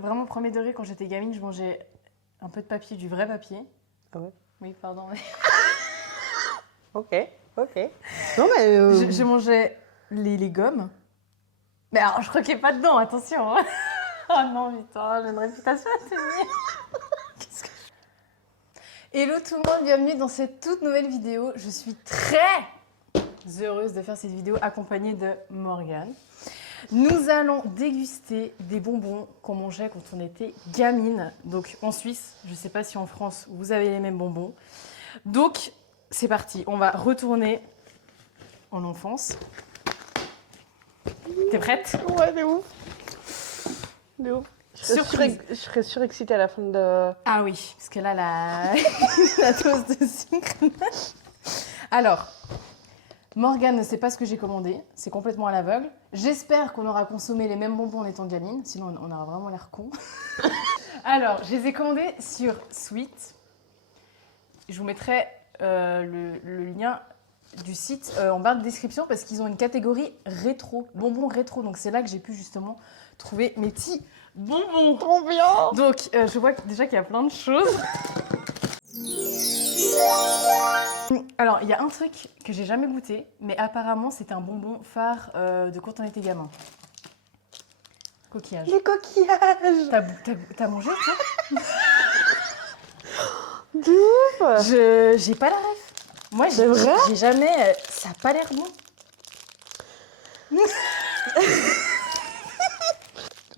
vraiment premier degré, quand j'étais gamine, je mangeais un peu de papier, du vrai papier. Ah ouais. Oui, pardon. Ok. Non mais... Je mangeais les gommes. Mais alors, je croquais pas dedans, attention. Hein. Oh non, putain, j'ai une réputation à tenir. Hello tout le monde, bienvenue dans cette toute nouvelle vidéo. Je suis très heureuse de faire cette vidéo accompagnée de Morgane. Nous allons déguster des bonbons qu'on mangeait quand on était gamine. Donc en Suisse, je ne sais pas si en France vous avez les mêmes bonbons. Donc c'est parti, on va retourner en enfance. T'es prête? Ouais, de ouf. De ouf. Je serais surexcitée à la fin de... Ah oui, parce que là, la dose de sucre. Alors, Morgane ne sait pas ce que j'ai commandé, c'est complètement à l'aveugle. J'espère qu'on aura consommé les mêmes bonbons en étant gamine, sinon on aura vraiment l'air con. Alors, je les ai commandés sur Sweet. Je vous mettrai le lien du site en barre de description parce qu'ils ont une catégorie rétro, bonbons rétro. Donc c'est là que j'ai pu justement trouver mes petits bonbons. Trop bien. Donc je vois déjà qu'il y a plein de choses. Alors il y a un truc que j'ai jamais goûté, mais apparemment c'était un bonbon phare de quand on était gamin. Coquillage. Les coquillages. T'as mangé toi? De ouf. J'ai pas la ref. Moi C'est vrai? j'ai jamais... ça a pas l'air bon.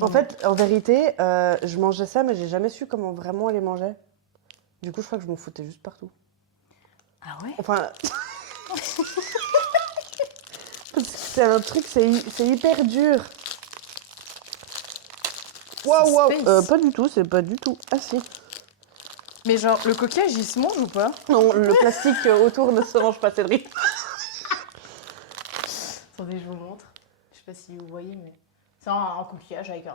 En fait, en vérité, je mangeais ça, mais j'ai jamais su comment vraiment les manger. Du coup, je crois que je m'en foutais juste partout. Ah ouais? Enfin... Parce que c'est un truc, c'est hyper dur. Waouh, Space. pas du tout, c'est pas du tout. Ah si. Mais genre le coquillage il se mange ou pas? Non, le plastique autour ne se mange pas, Cédric. Attendez, je vous montre. Je sais pas si vous voyez, mais c'est un coquillage avec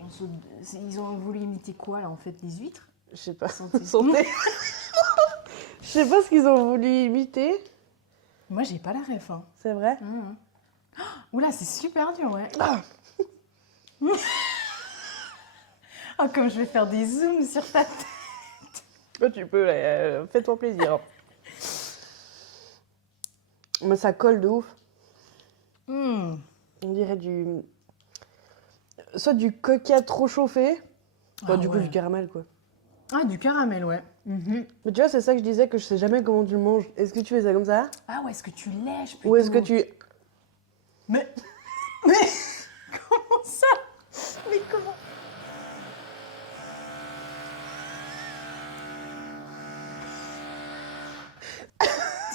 une sorte de... Ils ont voulu imiter quoi là en fait? Les huîtres? Je sais pas. Santé. Santé. Je sais pas ce qu'ils ont voulu imiter. Moi j'ai pas la ref. Hein. C'est vrai. Oula, c'est super dur, ouais. Ah. Oh, comme je vais faire des zooms sur ta tête. Oh, tu peux, fais-toi plaisir. Mais ça colle de ouf. On dirait du... Soit du coca trop chauffé, soit du coup du caramel, quoi. Ah, du caramel, ouais. Mais tu vois, c'est ça que je disais, que je sais jamais comment tu le manges. Est-ce que tu fais ça comme ça? Ah ouais, est-ce que tu lèches plutôt? Ou est-ce que tu... Mais... Comment ça? Mais comment?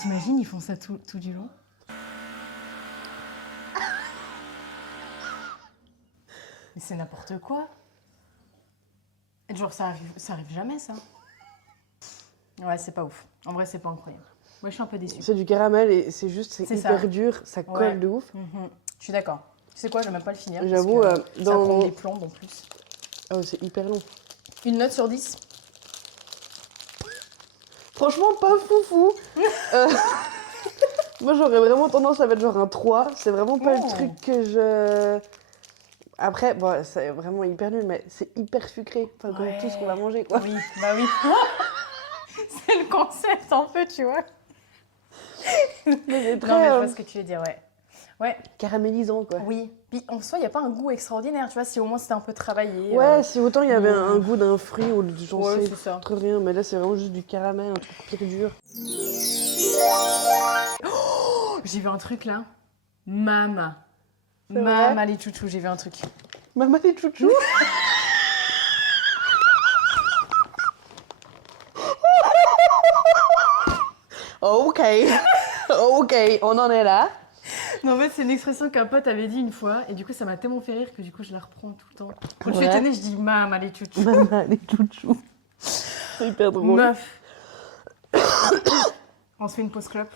T'imagines, ils font ça tout du long? Mais c'est n'importe quoi. Et genre, ça arrive jamais, ça. Ouais, c'est pas ouf. En vrai, c'est pas incroyable. Moi, je suis un peu déçue. C'est du caramel et c'est juste, c'est hyper ça. dur, ça colle Ouais. de ouf. Je suis d'accord. Tu sais quoi, je vais même pas le finir. J'avoue, parce que ça prend des plombes en plus. Oh, c'est hyper long. Une note sur 10? Franchement, pas foufou. Moi, j'aurais vraiment tendance à mettre genre un 3. C'est vraiment pas le truc que je... Après, bon, c'est vraiment hyper nul, mais c'est hyper sucré. Enfin, comme tout ce qu'on va manger, quoi. Oui, bah oui. C'est le concept un peu, tu vois. Mais c'est Non, très mais je vois ce que tu veux dire, ouais. Ouais, caramélisant, quoi. oui. Puis en soi, il n'y a pas un goût extraordinaire, tu vois, si au moins c'était un peu travaillé. Ouais, si autant il y avait un goût d'un fruit ou j'en Ouais, sais c'est ça. trop rien, mais là, c'est vraiment juste du caramel, un truc pire dur. J'ai vu un truc là. Mama. C'est vrai? Mama les chouchous, j'ai vu un truc. Maman et chouchou. Ok, ok, on en est là. Non, en fait, c'est une expression qu'un pote avait dit une fois, et du coup, ça m'a tellement fait rire que du coup, je la reprends tout le temps. Quand je suis Ouais. étonnée, je dis Mama les chouchous. Maman et chouchou. C'est hyper drôle. Meuf. On se fait une pause clope.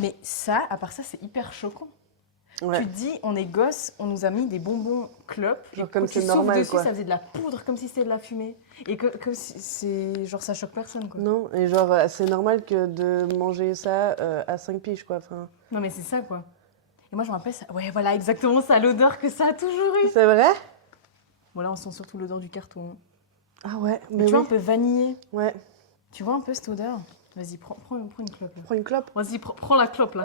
Mais ça, à part ça, c'est hyper choquant. Ouais. Tu te dis, on est gosse, on nous a mis des bonbons clopes. Genre et comme quand tu c'est souffles normal, dessus, quoi. ça faisait de la poudre, comme si c'était de la fumée. Et que c'est... Genre, ça choque personne, quoi. Non, et genre, c'est normal que de manger ça à 5 piges, quoi. Enfin... Non, mais c'est ça, quoi. Et moi, je me rappelle ça. Ouais, voilà, exactement ça, l'odeur que ça a toujours eu. C'est vrai? Bon, là, on sent surtout l'odeur du carton. Ah ouais, Mais tu vois, un peu vanillé. Ouais. Tu vois un peu cette odeur? Vas-y, prends une clope. Là. Prends une clope. Vas-y, prends la clope là.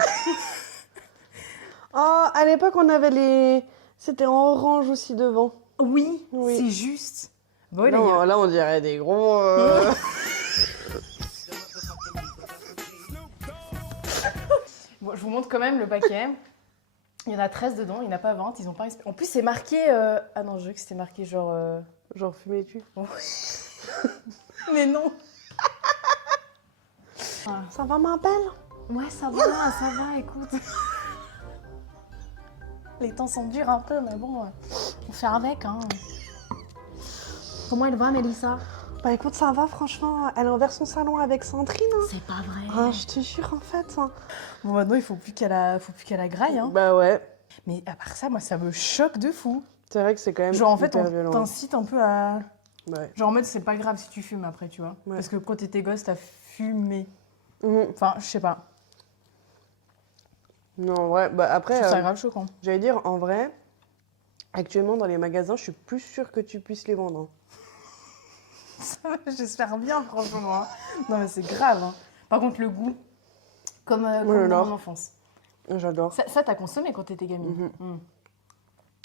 Oh, à l'époque, on avait les... C'était en orange aussi devant. Oui, Oui. c'est juste. Bon, oui, Non, là, on dirait des gros... Bon, je vous montre quand même le paquet. Il y en a 13 dedans, il n'y en a pas 20. Ils ont pas... En plus, c'est marqué... Ah non, je veux que c'était marqué genre... Genre fumé dessus. Mais non. Ça va, ma belle? Ouais, ça va, écoute. Les temps sont durs un peu, mais bon, on fait avec, hein. Comment elle va, Mélissa? Bah écoute, ça va, franchement. Elle est en version salon avec Sandrine. Hein. C'est pas vrai. Ah, je te jure, en fait. Hein. Bon, maintenant, il faut plus qu'elle la graille, hein. Bah ouais. Mais à part ça, moi, ça me choque de fou. C'est vrai que c'est quand même Genre, en fait, hyper on violent. t'incite un peu à... Ouais. Genre, en mode, c'est pas grave si tu fumes après, tu vois. Ouais. Parce que quand t'étais gosse, t'as fumé. Mhm. Enfin, je sais pas. Non, ouais. Bah Je après, trouve ça grave choquant. j'allais dire, en vrai, actuellement, dans les magasins, je suis plus sûre que tu puisses les vendre. Hein. J'espère bien, franchement. Hein. Non, mais c'est grave. Hein. Par contre, le goût, comme dans j'adore. mon enfance. J'adore. Ça t'as consommé quand t'étais gamine. Mhm. Mm.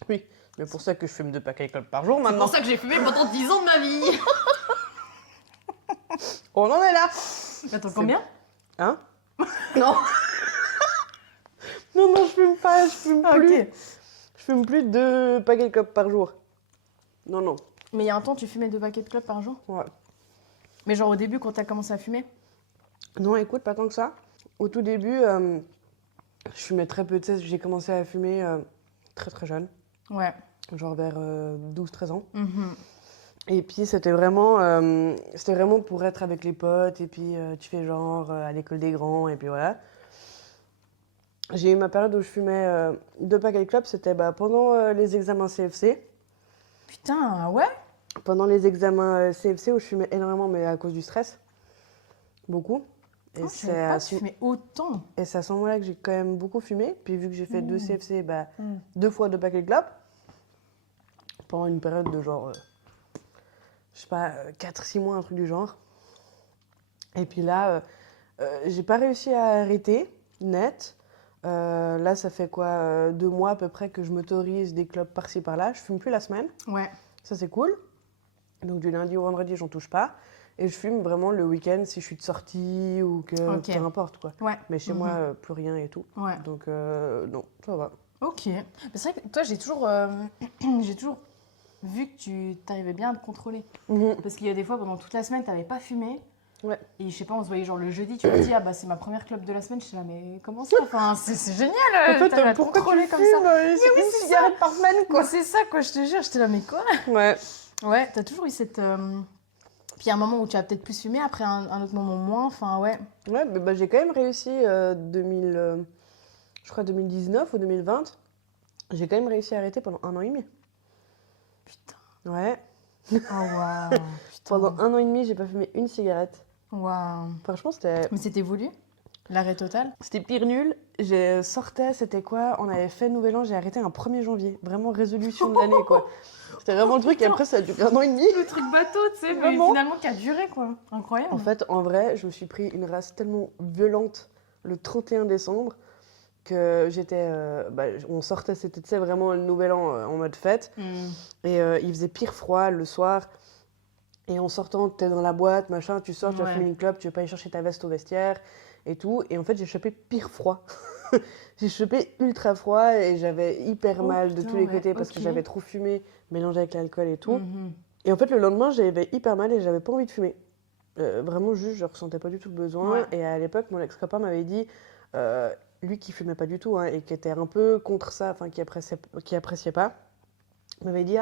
Oui, mais pour ça que je fume 2 paquets de clopes par jour C'est maintenant. pour ça que j'ai fumé pendant 10 ans de ma vie. On en est là. Attends, combien? Hein? Non. Non, je fume pas, je fume Ah, plus. ok. Je fume plus de 2 paquets de clopes par jour. Non. Mais il y a un temps, tu fumais 2 paquets de clopes par jour? Ouais. Mais genre au début, quand t'as commencé à fumer? Non, écoute, pas tant que ça. Au tout début, je fumais très peu. Tu sais, j'ai commencé à fumer très très jeune. Ouais. Genre vers 12-13 ans. Mhm. Et puis c'était vraiment pour être avec les potes. Et puis tu fais genre à l'école des grands. Et puis voilà. J'ai eu ma période où je fumais 2 paquets de clopes. C'était pendant les examens CFC. Putain, ouais? Pendant les examens CFC où je fumais énormément, mais à cause du stress. Beaucoup. Et Oh, je savais pas que tu fumais autant. Et c'est à ce moment-là que j'ai quand même beaucoup fumé. Puis vu que j'ai fait 2 CFC, 2 fois 2 paquets de clopes. Pendant une période de genre, je sais pas, 4-6 mois, un truc du genre. Et puis là, j'ai pas réussi à arrêter, net. Là, ça fait quoi, 2 mois à peu près que je m'autorise des clopes par-ci par-là. Je fume plus la semaine. Ouais. Ça, c'est cool. Donc du lundi au vendredi, j'en touche pas. Et je fume vraiment le week-end si je suis de sortie ou que Ok. peu importe quoi. Ouais. Mais chez moi, plus rien et tout. Ouais. Donc non, ça va. Ok. Mais c'est vrai que toi, j'ai toujours vu que tu t'arrivais bien à te contrôler. Parce qu'il y a des fois, pendant toute la semaine, t'avais pas fumé. Ouais. Et je sais pas, on se voyait genre le jeudi, tu m'as dit, ah bah c'est ma première clope de la semaine. Je suis là, mais comment ça? Enfin, c'est génial. En fait, t'arrives à te pourquoi tu contrôler fumes comme ça? C'est oui, une c'est cigarette par semaine Quoi, quoi. c'est ça, quoi, je te jure. J'étais là, mais quoi? Ouais. Ouais, t'as toujours eu cette. Puis il y a un moment où tu as peut-être plus fumé, après un autre moment moins. Enfin, ouais. Ouais, mais j'ai quand même réussi je crois 2019 ou 2020. J'ai quand même réussi à arrêter pendant 1 an et demi. Putain. Ouais. Oh, waouh. Putain. Pendant 1 an et demi, j'ai pas fumé une cigarette. Waouh. Franchement, c'était Mais c'était voulu? L'arrêt total? pire nul. J'ai sortais, c'était quoi? On avait fait Nouvel An, j'ai arrêté un 1er janvier. Vraiment résolution de l'année, quoi. C'était vraiment le truc, et après, ça a duré 1 an et demi. Le truc bateau, tu sais, mais Vraiment finalement qui a duré, quoi. Incroyable. En fait, en vrai, je me suis pris une race tellement violente le 31 décembre que j'étais... on sortait, c'était tu sais, vraiment le Nouvel An en mode fête. Et il faisait pire froid le soir. Et en sortant, t'es dans la boîte, machin, tu sors, tu vas Ouais. fumer une clope, tu vas pas aller chercher ta veste au vestiaire et tout. Et en fait, j'ai chopé pire froid. J'ai chopé ultra froid et j'avais hyper Oh, mal de putain, tous les ouais, côtés parce que ok. j'avais trop fumé, mélangé avec l'alcool et tout. Mhm. Et en fait, le lendemain, j'avais hyper mal et j'avais pas envie de fumer. Vraiment, juste, je ressentais pas du tout le besoin. Ouais. Et à l'époque, mon ex-copain m'avait dit, lui qui fumait pas du tout hein, et qui était un peu contre ça, enfin qui appréciait pas, m'avait dit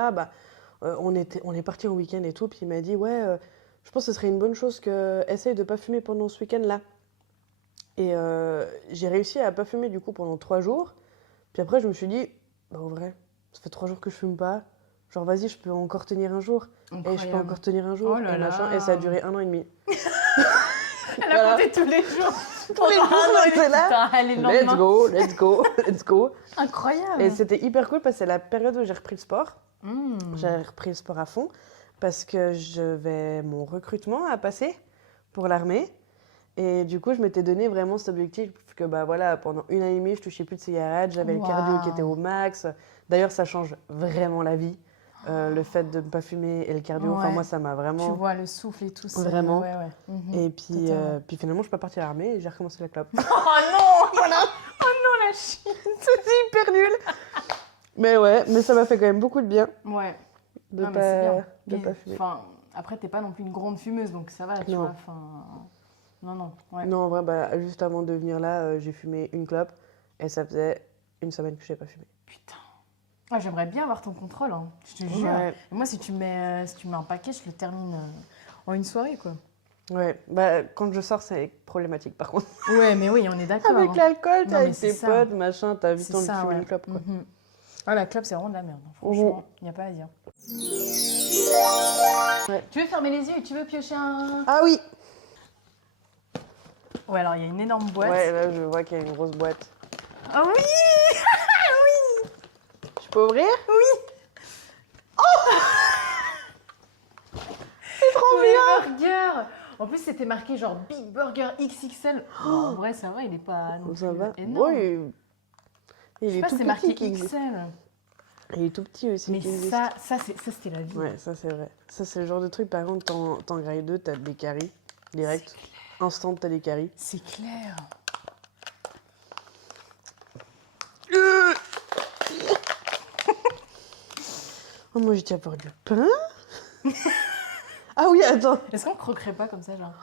on est parti en week-end et tout, puis il m'a dit je pense que ce serait une bonne chose que essaye de pas fumer pendant ce week-end-là. Et j'ai réussi à pas fumer du coup pendant 3 jours. Puis après je me suis dit en vrai, ça fait 3 jours que je fume pas. Genre vas-y, je peux encore tenir un jour. Et je peux Incroyable. encore tenir un jour. Oh là et machin. là. Et ça a duré 1 an et demi. Elle a Voilà. compté tous les jours. Tous les jours, on était là. Putain, allez, le Let's lendemain. go, let's go, let's go. Incroyable. Et c'était hyper cool parce que c'est la période où j'ai repris le sport. Mmh. J'ai repris le sport à fond parce que j'avais mon recrutement à passer pour l'armée. Et du coup, je m'étais donné vraiment cet objectif que bah voilà, pendant 1 année et demie, je touchais plus de cigarettes, j'avais le cardio qui était au max. D'ailleurs, ça change vraiment la vie, le fait de ne pas fumer et le cardio. Enfin, Ouais. moi, ça m'a Tu vraiment. vois le souffle et tout ça. Vraiment. Ouais, ouais. Mhm. Et puis, Totalement. puis finalement, je suis pas partie à l'armée et j'ai recommencé la clope. Oh non, voilà. Oh non, la chie. C'est hyper nul. Mais ouais, mais ça m'a fait quand même beaucoup de bien Ouais. de Non, mais c'est bien. de Mais, pas fumer. enfin, après, t'es pas non plus une grande fumeuse, donc ça va, tu Non. vois. Enfin, non, non. Ouais. Non, en vrai, bah, juste avant de venir là, j'ai fumé une clope et ça faisait 1 semaine que je n'ai pas fumé. Putain. Ah, j'aimerais bien avoir ton contrôle, hein. Je te jure. Ouais, Et moi, si tu mets un paquet, je le termine en une soirée, quoi. ouais. Bah, quand je sors, c'est problématique par contre. Ouais, mais oui, on est d'accord. Avec hein. l'alcool, Non, t'es mais avec c'est tes ça. potes, machin, t'as vite C'est envie de ça, fumer ouais. une clope, quoi. Mhm. Ah, la clope, c'est vraiment de la merde. hein. Franchement, il n'y a pas à dire. Ouais. Tu veux fermer les yeux et tu veux piocher un... Ah oui. Ouais, alors, il y a une énorme boîte. Ouais, là, je vois qu'il y a une grosse boîte. Ah oui. Je peux ouvrir? Les burgers. En plus, c'était marqué genre Big Burger XXL. Bon, en vrai, ça va, il est pas non Ça plus va? énorme. Oui. Je Il sais est pas, tout c'est petit. marqué qui existe. XL. Il est tout petit aussi. Mais qui existe. ça c'était la vie. Ouais, ça c'est vrai. Ça c'est le genre de truc, par exemple, t'en grailles 2, t'as des caries, direct. C'est clair. Instant, t'as des caries. C'est clair. Oh, moi j'ai déjà avoir du pain. Ah oui, attends. Est-ce qu'on croquerait pas comme ça, genre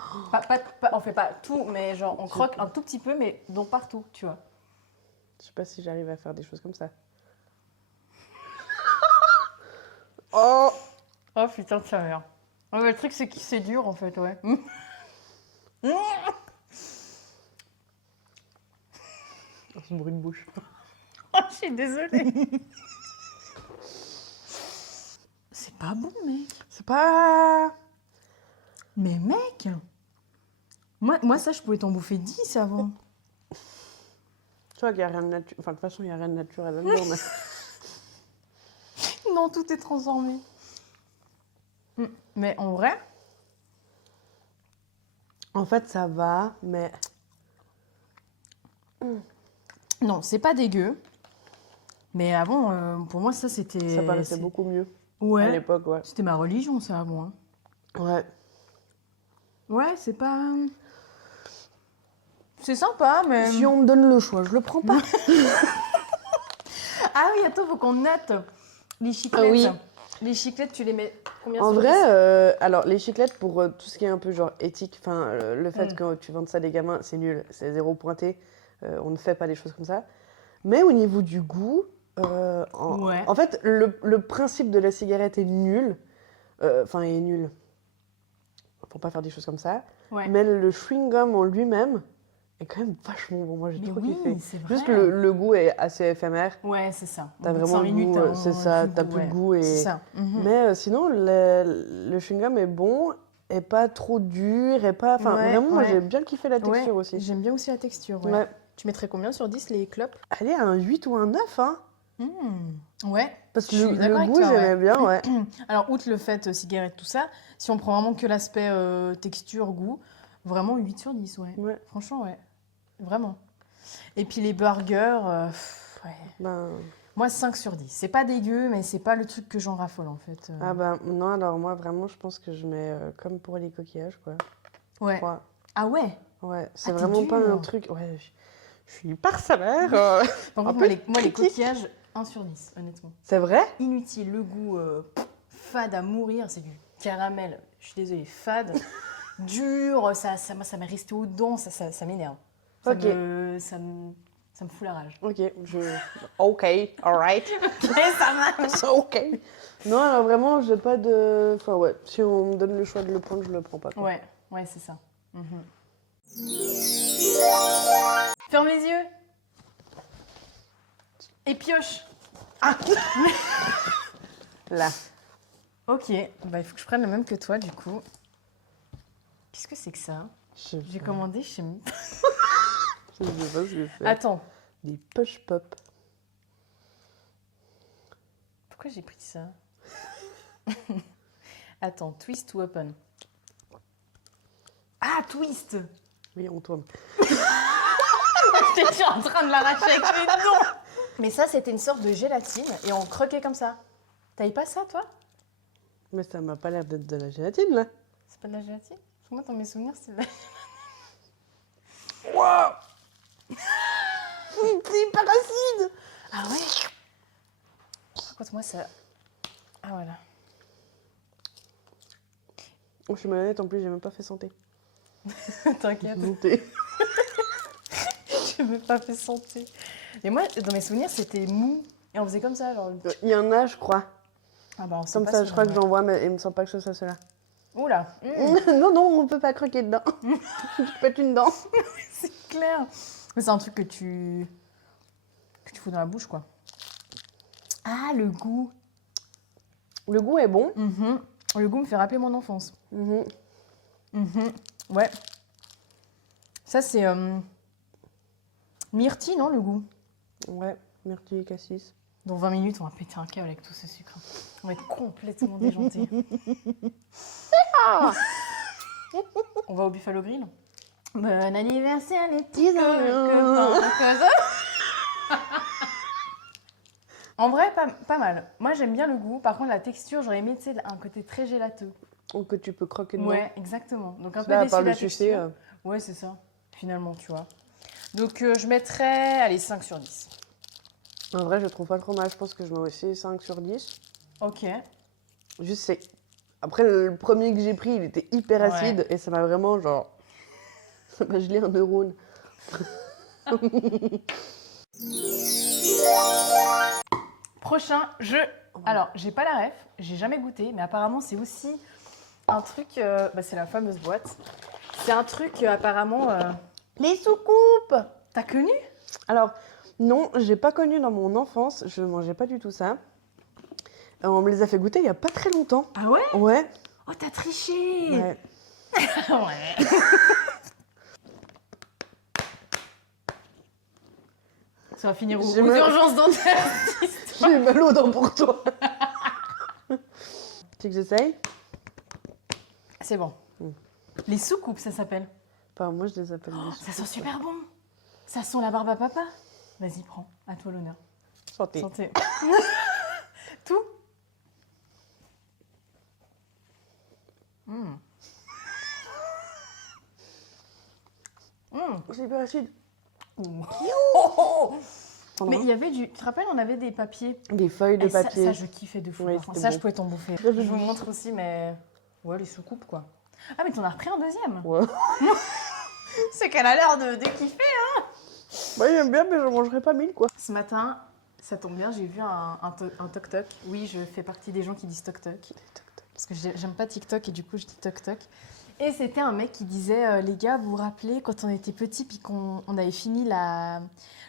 on fait pas tout, mais genre on croque un tout petit peu, mais non partout, tu vois. Je sais pas si j'arrive à faire des choses comme ça. Oh! Oh putain, ça merde. Oh, le truc, c'est que c'est dur en fait, ouais. Ce bruit de bouche. Oh, je suis désolée. C'est pas bon, mec. C'est pas. Mais mec, moi ça, je pouvais t'en bouffer 10 avant. Tu vois qu'il n'y a rien de naturel. Enfin, de toute façon, il n'y a rien de naturel là-dedans. mais... Non, tout est transformé. Mais en vrai, En fait, ça va, mais. non, c'est pas dégueu. Mais avant, pour moi, ça c'était. Ça paraissait beaucoup mieux à Ouais. l'époque, ouais. C'était ma religion, ça, avant. hein. Ouais. Ouais, c'est pas. C'est sympa, mais. Si on me donne le choix, je le prends pas. Ah oui, attends, faut qu'on note les chiclettes. Ah oui. Les chiclettes, tu les mets combien En sur vrai, 10? alors les chiclettes, pour tout ce qui est un peu genre éthique, enfin, le fait Mm. que tu vendes ça à des gamins, c'est nul, c'est zéro pointé. On ne fait pas des choses comme ça. Mais au niveau du goût, Ouais. en fait, le principe de la cigarette est nul. Enfin, est nul. Faut pas faire des choses comme ça. Ouais. Mais le chewing-gum en lui-même est quand même vachement bon. Moi, j'ai Mais trop oui, kiffé. c'est vrai. Juste que le goût est assez éphémère. Ouais, c'est ça. T'as Au bout de vraiment 5 le minutes, goût, hein, c'est ça, plus de t'as plus de ouais. goût. C'est Et... ça. Mhm. Mais sinon, le chewing-gum est bon, et pas trop dur, et pas... Enfin, Ouais, vraiment, moi, ouais. j'ai bien kiffé la texture Ouais, aussi. J'aime bien aussi la texture. Ouais. Ouais. Tu mettrais combien sur 10 les clopes? Allez, un 8 ou un 9, hein. Ouais. Parce que Je suis d'accord le avec goût, toi, j'aimais bien, ouais. Alors, outre le fait cigarette, tout ça, si on prend vraiment que l'aspect texture, goût, vraiment 8 sur 10, ouais. Ouais. Franchement, ouais. Vraiment. Et puis les burgers, ouais. Ben, Moi, 5 sur 10. C'est pas dégueu, mais c'est pas le truc que j'en raffole, en fait. ah ben, non, alors moi, vraiment, je pense que je mets comme pour les coquillages, quoi. Ouais. 3. Ah ouais? Ouais, c'est Ah, t'es vraiment pas dur. un truc... Ouais, je suis hyper sévère. Par Un contre, peu moi, les critique. coquillages, 1 sur 10, honnêtement. C'est vrai? Inutile, le goût fade à mourir, c'est du caramel. Je suis désolée, fade, dur, moi, ça m'est resté aux dents, ça m'énerve. Ça Ok. ça me fout la rage. Ok, Ok, alright. ça marche. Ok. Non, alors vraiment, j'ai pas de... Enfin, ouais, si on me donne le choix de le prendre, je le prends pas, quoi. Ouais, c'est ça. Ferme les yeux. Et pioche. Là. Ok, bah, il faut que je prenne le même que toi, du coup. Qu'est-ce que c'est que ça? J'ai commandé chez moi. Je sais pas ce que c'est. Attends, Des push pop. pourquoi j'ai pris ça? Attends, twist to open. Ah, twist! Oui, on tourne. J'étais en train de l'arracher avec les dents. Mais ça, c'était une sorte de gélatine et on croquait comme ça. T'avais pas ça, toi? Mais ça m'a pas l'air d'être de la gélatine, là. C'est pas de la gélatine? Parce que moi, dans mes souvenirs, c'est de la... Waouh. C'est hyper acide. Ah ouais? Par contre, moi, ça... Ah, voilà. Oh, je suis malhonnête, en plus, j'ai même pas fait santé. T'inquiète, Santé. je m'ai pas fait sentir. Et moi, dans mes souvenirs, c'était mou. Et on faisait comme ça, genre... Il y en a, je crois. Ah bah, on sait Comme pas ça, si je on crois en que a. j'en vois, mais il me semble pas que ce soit cela. Oula, Non, non, on peut pas croquer dedans. Tu pètes une dent. c'est clair. Mais c'est un truc que tu fous dans la bouche, quoi. Ah, le goût. Le goût est bon. Le goût me fait rappeler mon enfance. Mhm. Ouais. Ça, c'est myrtille, non, le goût? Ouais, myrtille, cassis. Dans 20 minutes, on va péter un câble avec tout ce sucre. On va être complètement déjanté. On va au Buffalo Grill. Bon anniversaire, les petits copains. En vrai, pas mal. Moi, j'aime bien le goût. Par contre, la texture, j'aurais aimé, tu sais, un côté très gélateux. Donc que tu peux croquer dedans. Ouais, exactement. Donc un peu Là, à déçu part de la le sucer. texture. Ouais, c'est ça, finalement, tu vois. Donc, je mettrais, allez, 5 sur 10. En vrai, je trouve pas trop mal. Je pense que je mets aussi 5 sur 10. Ok. Juste, c'est... Après, le premier que j'ai pris, il était hyper Ouais. acide. Et ça m'a vraiment, genre... Ça m'a gelé un neurone. Prochain jeu. Alors, j'ai pas la ref, j'ai jamais goûté, mais apparemment, c'est aussi un truc... c'est la fameuse boîte. C'est un truc, apparemment... Les soucoupes. T'as connu? Alors, non, j'ai pas connu dans mon enfance. Je mangeais pas du tout ça. On me les a fait goûter il y a pas très longtemps. Ah ouais? Ouais. Oh, t'as triché. Ouais. Ouais. Ça va finir aux J'ai mal- urgences dentaires. J'ai mal aux dents pour toi. Tu veux que j'essaye? C'est bon. Les soucoupes, ça s'appelle. Enfin, moi, je les appelle des Ça sent super bon. Ça sent la barbe à papa. Vas-y, prends. À toi l'honneur. Santé. Santé. Tout. C'est hyper acide. Mais il y avait du... Tu te rappelles, on avait des papiers. Des feuilles de Et ça, papier. je kiffais de fou. Ouais, par contre. c'était Ça, bon. je pouvais t'en bouffer. Très Je vous joli. montre aussi, mais... Ouais, les soucoupes, quoi. Ah, mais t'en as repris un deuxième. Ouais. C'est qu'elle a l'air de kiffer. Bah, j'aime bien, mais je mangerai pas 1000, quoi. Ce matin, ça tombe bien, j'ai vu un toc-toc. Oui, je fais partie des gens qui disent toc-toc. Parce que j'aime pas TikTok et du coup, je dis toc-toc. Et c'était un mec qui disait, les gars, vous vous rappelez, quand on était petits, puis qu'on avait fini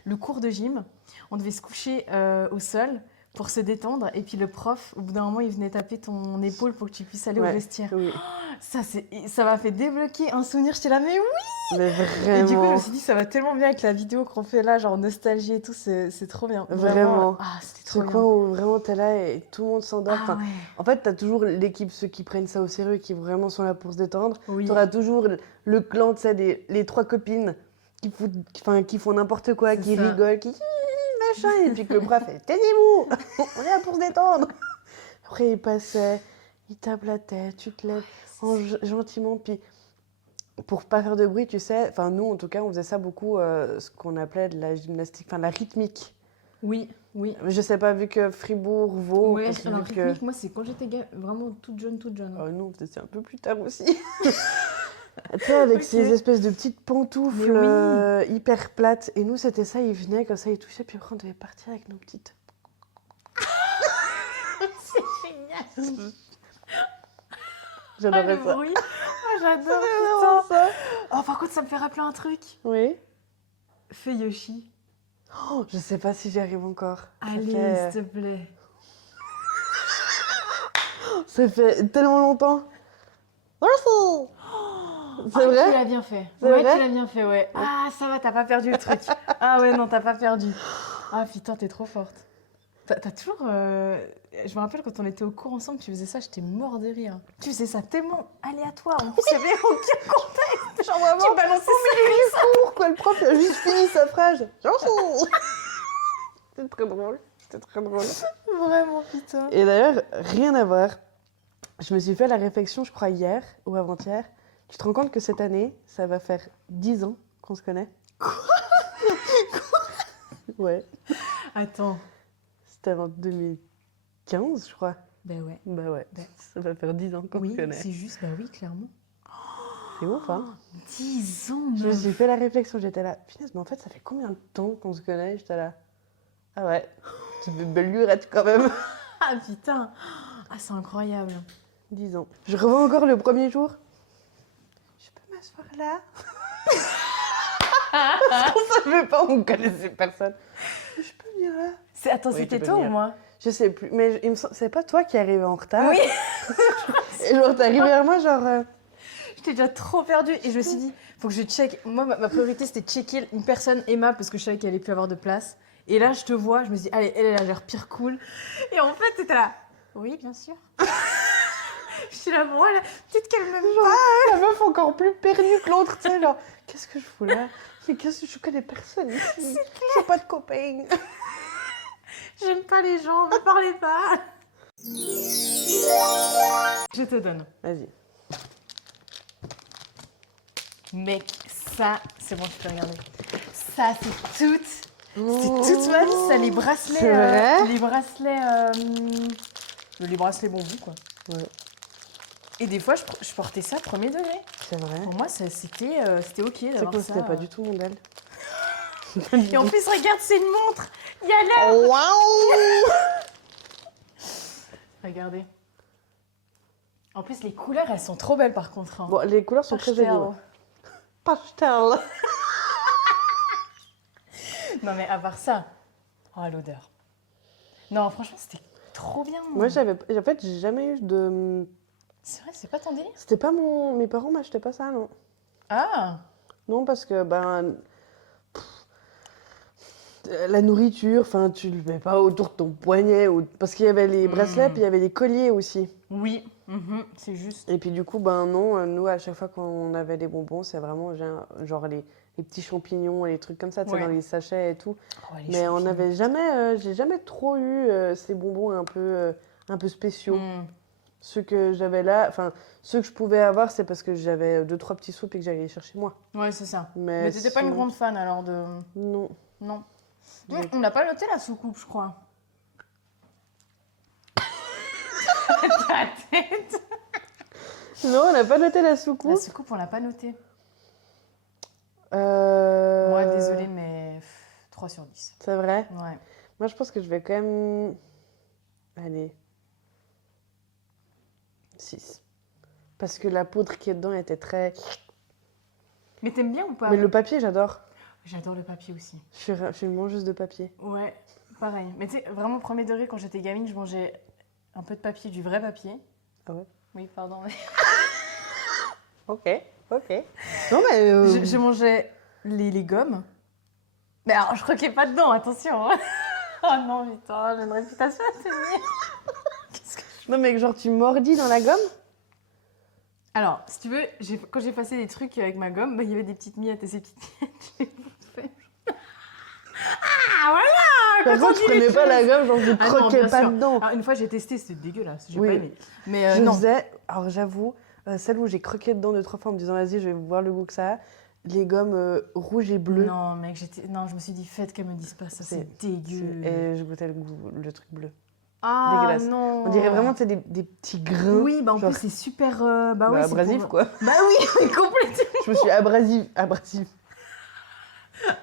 le cours de gym, on devait se coucher au sol pour se détendre. Et puis le prof, au bout d'un moment, il venait taper ton épaule pour que tu puisses aller au Ouais. vestiaire. Oui. Ça m'a fait débloquer un souvenir. J'étais là, mais oui! Mais Et du coup, je vraiment. me suis dit, ça va tellement bien avec la vidéo qu'on fait là, genre nostalgie et tout, c'est trop bien. Vraiment. Ah, c'était Ce trop coin bien. où vraiment t'es là et tout le monde s'endort. Ah Enfin, ouais. en fait, t'as toujours l'équipe, ceux qui prennent ça au sérieux et qui vraiment sont là pour se détendre. Oui. T'auras toujours le clan, tu sais, les trois copines qui font n'importe quoi, C'est qui ça. rigolent, qui machin. Et puis que le prof fait taisez-vous, on est là pour se détendre. Après, il passait, il tape la tête, tu te lèves gentiment. Puis pour pas faire de bruit, tu sais, enfin, nous en tout cas, on faisait ça beaucoup, ce qu'on appelait de la gymnastique, enfin, la rythmique. Oui, oui. Je sais pas, vu que Fribourg, Vaud, Ouais, parce que alors vu que... rythmique, moi, c'est quand j'étais vraiment toute jeune. Oh non, c'était un peu plus tard aussi. Tu sais, avec Ok. ces espèces de petites pantoufles Mais oui. hyper plates. Et nous, c'était ça, ils venaient comme ça, ils touchaient, puis après, on devait partir avec nos petites. C'est génial. Ah, J'adorais le ça. bruit. Ah, j'adore. C'est vraiment Putain. ça. Oh, par contre, ça me fait rappeler un truc. Oui. Fais Yoshi. Oh, je sais pas si j'y arrive encore. Allez, s'il te plaît. Ça fait tellement longtemps. Merci. C'est vrai? Tu l'as bien fait. C'est Ouais, vrai tu l'as bien fait, ouais. Ah, ça va, t'as pas perdu le truc. Ah ouais, non, t'as pas perdu. Ah putain, t'es trop forte. T'as toujours... Je me rappelle quand on était au cours ensemble, tu faisais ça, j'étais mort de rire. Tu faisais ça tellement aléatoire. En plus, il y avait aucun contexte. Genre vraiment, Tu balançais ça. cours, quoi. Le prof, il a juste fini sa phrase. Genre, c'était très drôle. C'était très drôle. Vraiment, putain. Et d'ailleurs, rien à voir. Je me suis fait la réflexion, je crois, hier ou avant-hier. Tu te rends compte que cette année, ça va faire 10 ans qu'on se connaît? Quoi? Ouais. Attends. C'était en 2015, je crois. Ben ouais. Bah ouais, ça va faire 10 ans qu'on se Oui, connaît. c'est juste, bah oui, clairement. C'est ouf, hein? 10 ans, Je me meuf. suis fait la réflexion, j'étais là. Punaise, mais en fait, ça fait combien de temps qu'on se connaît? J'étais là. Ah ouais, ça fait belle lurette quand même. Ah putain. Ah, c'est incroyable. 10 ans. Je revois encore le premier jour. Je peux m'asseoir là? Parce qu'on savait pas, on connaissait personne. Je peux venir là? Attends, Oui, c'était tu peux toi ou venir. moi? Je sais plus, mais il me semble, c'est pas toi qui arrivais en retard. Oui. Et genre, t'es arrivé vers moi, genre. J'étais déjà trop perdue et je me suis dit, faut que je check. Moi, ma priorité, c'était de checker une personne aimable parce que je savais qu'elle allait plus avoir de place. Et là, je te vois, je me suis dit, allez, elle a l'air pire cool. Et en fait, t'étais là. Oui, bien sûr. Je suis là, bon, peut-être qu'elle m'aime pas. La meuf encore plus perdue que l'autre, tu sais, genre, qu'est-ce que je fous là? Mais qu'est-ce que je connais personne ici? J'ai pas de copains. J'aime pas les gens, me parlez pas. Je te donne. Vas-y. Mec, ça, c'est bon, tu peux regarder. Ça, c'est toute ma vie, ça, les bracelets. C'est vrai les bracelets. Les bracelets bambou, quoi. Ouais, Et des fois, je portais ça premier degré. c'est vrai. Pour moi, c'était ok C'est d'avoir que ça. c'était pas du tout mon modèle. Et en plus, regarde, c'est une montre. Il y a l'heure. Oh, waouh! Regardez. En plus, les couleurs, elles sont trop belles par contre. Hein. Bon, les couleurs sont très jolies. Ouais. Pastel. Non, mais à part ça, oh, l'odeur. Non, franchement, c'était trop bien. Moi, en fait, j'ai jamais eu de. C'est vrai, c'est pas ton délire? C'était pas mon. Mes parents m'achetaient pas ça, non. Ah. Non, parce que, la nourriture, enfin, tu le mets pas autour de ton poignet. Parce qu'il y avait les bracelets, puis il y avait les colliers aussi. Oui, c'est juste. Et puis, du coup, non, nous, à chaque fois qu'on avait des bonbons, c'est vraiment genre les petits champignons et les trucs comme ça, tu sais, Ouais. dans les sachets et tout. Oh, les Mais on champignons. n'avait jamais. J'ai jamais trop eu ces bonbons un peu spéciaux. Mm. Ceux que j'avais là, enfin, ceux que je pouvais avoir, c'est parce que j'avais 2-3 petits sous et que j'allais les chercher moi. Ouais, c'est ça. Mais Mais t'étais pas une sinon- grande fan alors de. Non. Non. J'ai- On n'a pas noté la soucoupe, je crois. Ta tête. Non, on n'a pas noté la La soucoupe. soucoupe, on l'a pas notée. Euh... Moi, désolée, mais 3 sur 10. C'est vrai. Ouais. Moi, je pense que je vais quand même. Allez. 6. Parce que la poudre qui est dedans était très. Mais t'aimes bien ou pas? Mais le papier, j'adore. J'adore le papier aussi. Je suis une mangeuse de papier. Ouais, pareil. Mais tu sais, vraiment, premier degré, quand j'étais gamine, je mangeais un peu de papier, du vrai papier. Ah ouais? Oui, pardon. Ok. Non, mais. Je mangeais les gommes. Mais alors, je croquais pas dedans, attention. Hein. Oh non, putain, j'ai une réputation à tenir. Qu'est-ce que... Non, mais genre, tu mordis dans la gomme? Alors, si tu veux, quand j'ai passé des trucs avec ma gomme, il y avait des petites miettes et ces petites miettes, je les fais. Ah, voilà! Par Quand on contre, je dit les prenais pas la choses. gomme, genre, je Ah non, croquais bien pas sûr. dedans. Alors, une fois, j'ai testé, c'était dégueulasse, j'ai Oui. pas aimé. Mais Je non. faisais, alors j'avoue, celle où j'ai croqué dedans 2-3 fois en me disant vas-y, je vais voir le goût que ça a, les gommes rouges et bleues. Non, mec, non, je me suis dit, faites qu'elle me dise pas ça, c'est dégueu. Et je goûtais le truc bleu. Ah dégueulasse. non. On dirait vraiment tu sais, des petits grains. Oui, bah en genre, plus, c'est super. Bah oui, c'est abrasif pour- quoi. Bah oui, mais complètement. Je me suis abrasif.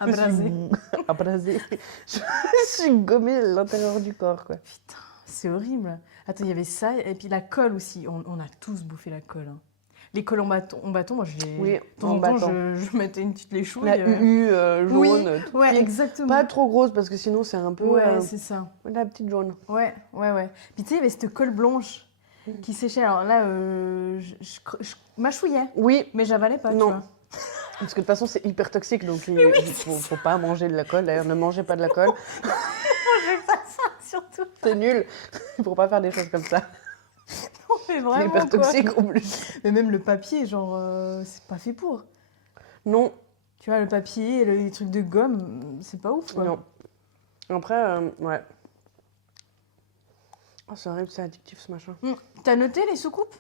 Abrasé. Abrasé. Je me suis gommée l'intérieur du corps quoi. Putain, c'est horrible. Attends, il y avait ça, et puis la colle aussi. On a tous bouffé la colle. Hein. Les colles en bâton, moi j'ai. Oui, de temps en en temps, bâton. je mettais une petite léchouille. La UU jaune. Oui, toute ouais, fine. exactement. Pas trop grosse parce que sinon c'est un peu Ouais, c'est ça. la petite jaune. Ouais. Puis tu sais, il y avait cette colle blanche. qui séchait. Alors là, je mâchouillais, Oui, mais j'avalais pas, Non. tu vois. parce que de toute façon, c'est hyper toxique, donc faut pas manger de la colle. D'ailleurs, ne mangez pas de la colle. Je vais pas ça, surtout. C'est nul. Il faut pas faire des choses comme ça. Non, mais C'est vraiment, hyper quoi. toxique en plus. Mais même le papier, genre, c'est pas fait pour. Non, Tu vois, le papier, les trucs de gomme, c'est pas ouf, quoi. non. Après, ouais. Oh, c'est horrible, c'est addictif ce machin. T'as noté les soucoupes?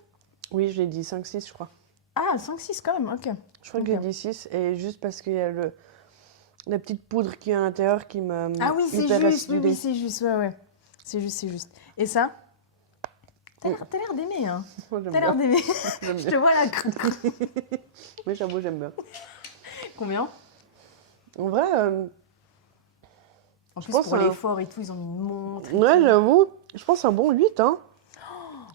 Oui, je l'ai dit 5-6, je crois. Ah, 5-6 quand même, ok. Je crois Ok. que j'ai dit 6, et juste parce qu'il y a la petite poudre qui est à l'intérieur qui m'a Ah oui, c'est hyper juste, oui, acidulée. oui, c'est juste, ouais, ouais. C'est juste, c'est juste. Et ça? T'as l'air d'aimer, hein. Moi, j'aime T'as l'air bien. d'aimer. J'aime Je bien. te vois là. Oui, j'avoue, j'aime bien. Combien? En vrai, En Je plus, pense pour un- l'effort et tout, ils ont mis une montre. et ouais, tout. j'avoue, je pense un bon 8, hein.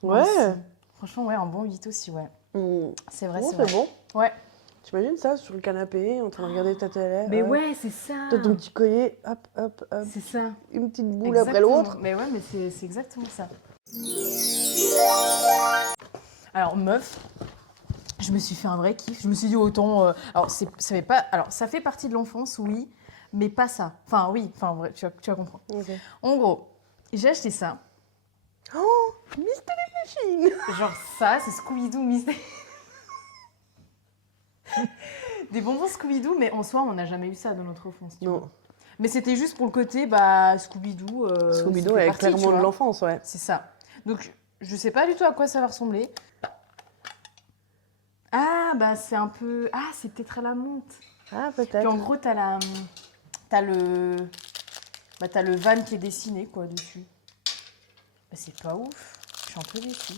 Moi Ouais. aussi. Franchement, ouais, un bon 8 aussi, ouais. C'est vrai, Bon, c'est c'est vrai. bon. Ouais. T'imagines ça sur le canapé, en train de regarder ta télé. Mais hop. ouais, c'est ça. T'as ton petit collier, hop, hop, hop. C'est ça. Une petite boule après Exactement. l'autre. Mais ouais, mais c'est exactement ça. Alors, meuf, je me suis fait un vrai kiff. Je me suis dit autant. Alors, ça fait pas. Alors, ça fait partie de l'enfance, oui, mais pas ça. Enfin, oui. Enfin, vrai, tu vas comprendre. Ok. En gros, j'ai acheté ça. Oh, Mystery Machine. Genre ça, c'est Scooby-Doo Mystère. Des bonbons Scooby-Doo, mais en soi, on n'a jamais eu ça dans notre enfance. tu vois. Non, Mais c'était juste pour le côté, bah, Scooby-Doo. Scooby-Doo ça fait est partie, tu clairement de vois. l'enfance, ouais. C'est ça. Donc, je sais pas du tout à quoi ça va ressembler. Ah, bah, c'est un peu. Ah, c'est peut-être à la menthe. Ah, Puis peut-être. en gros, t'as le. Bah, t'as le van qui est dessiné, quoi, dessus. Bah, c'est pas ouf. Je suis un peu déçue.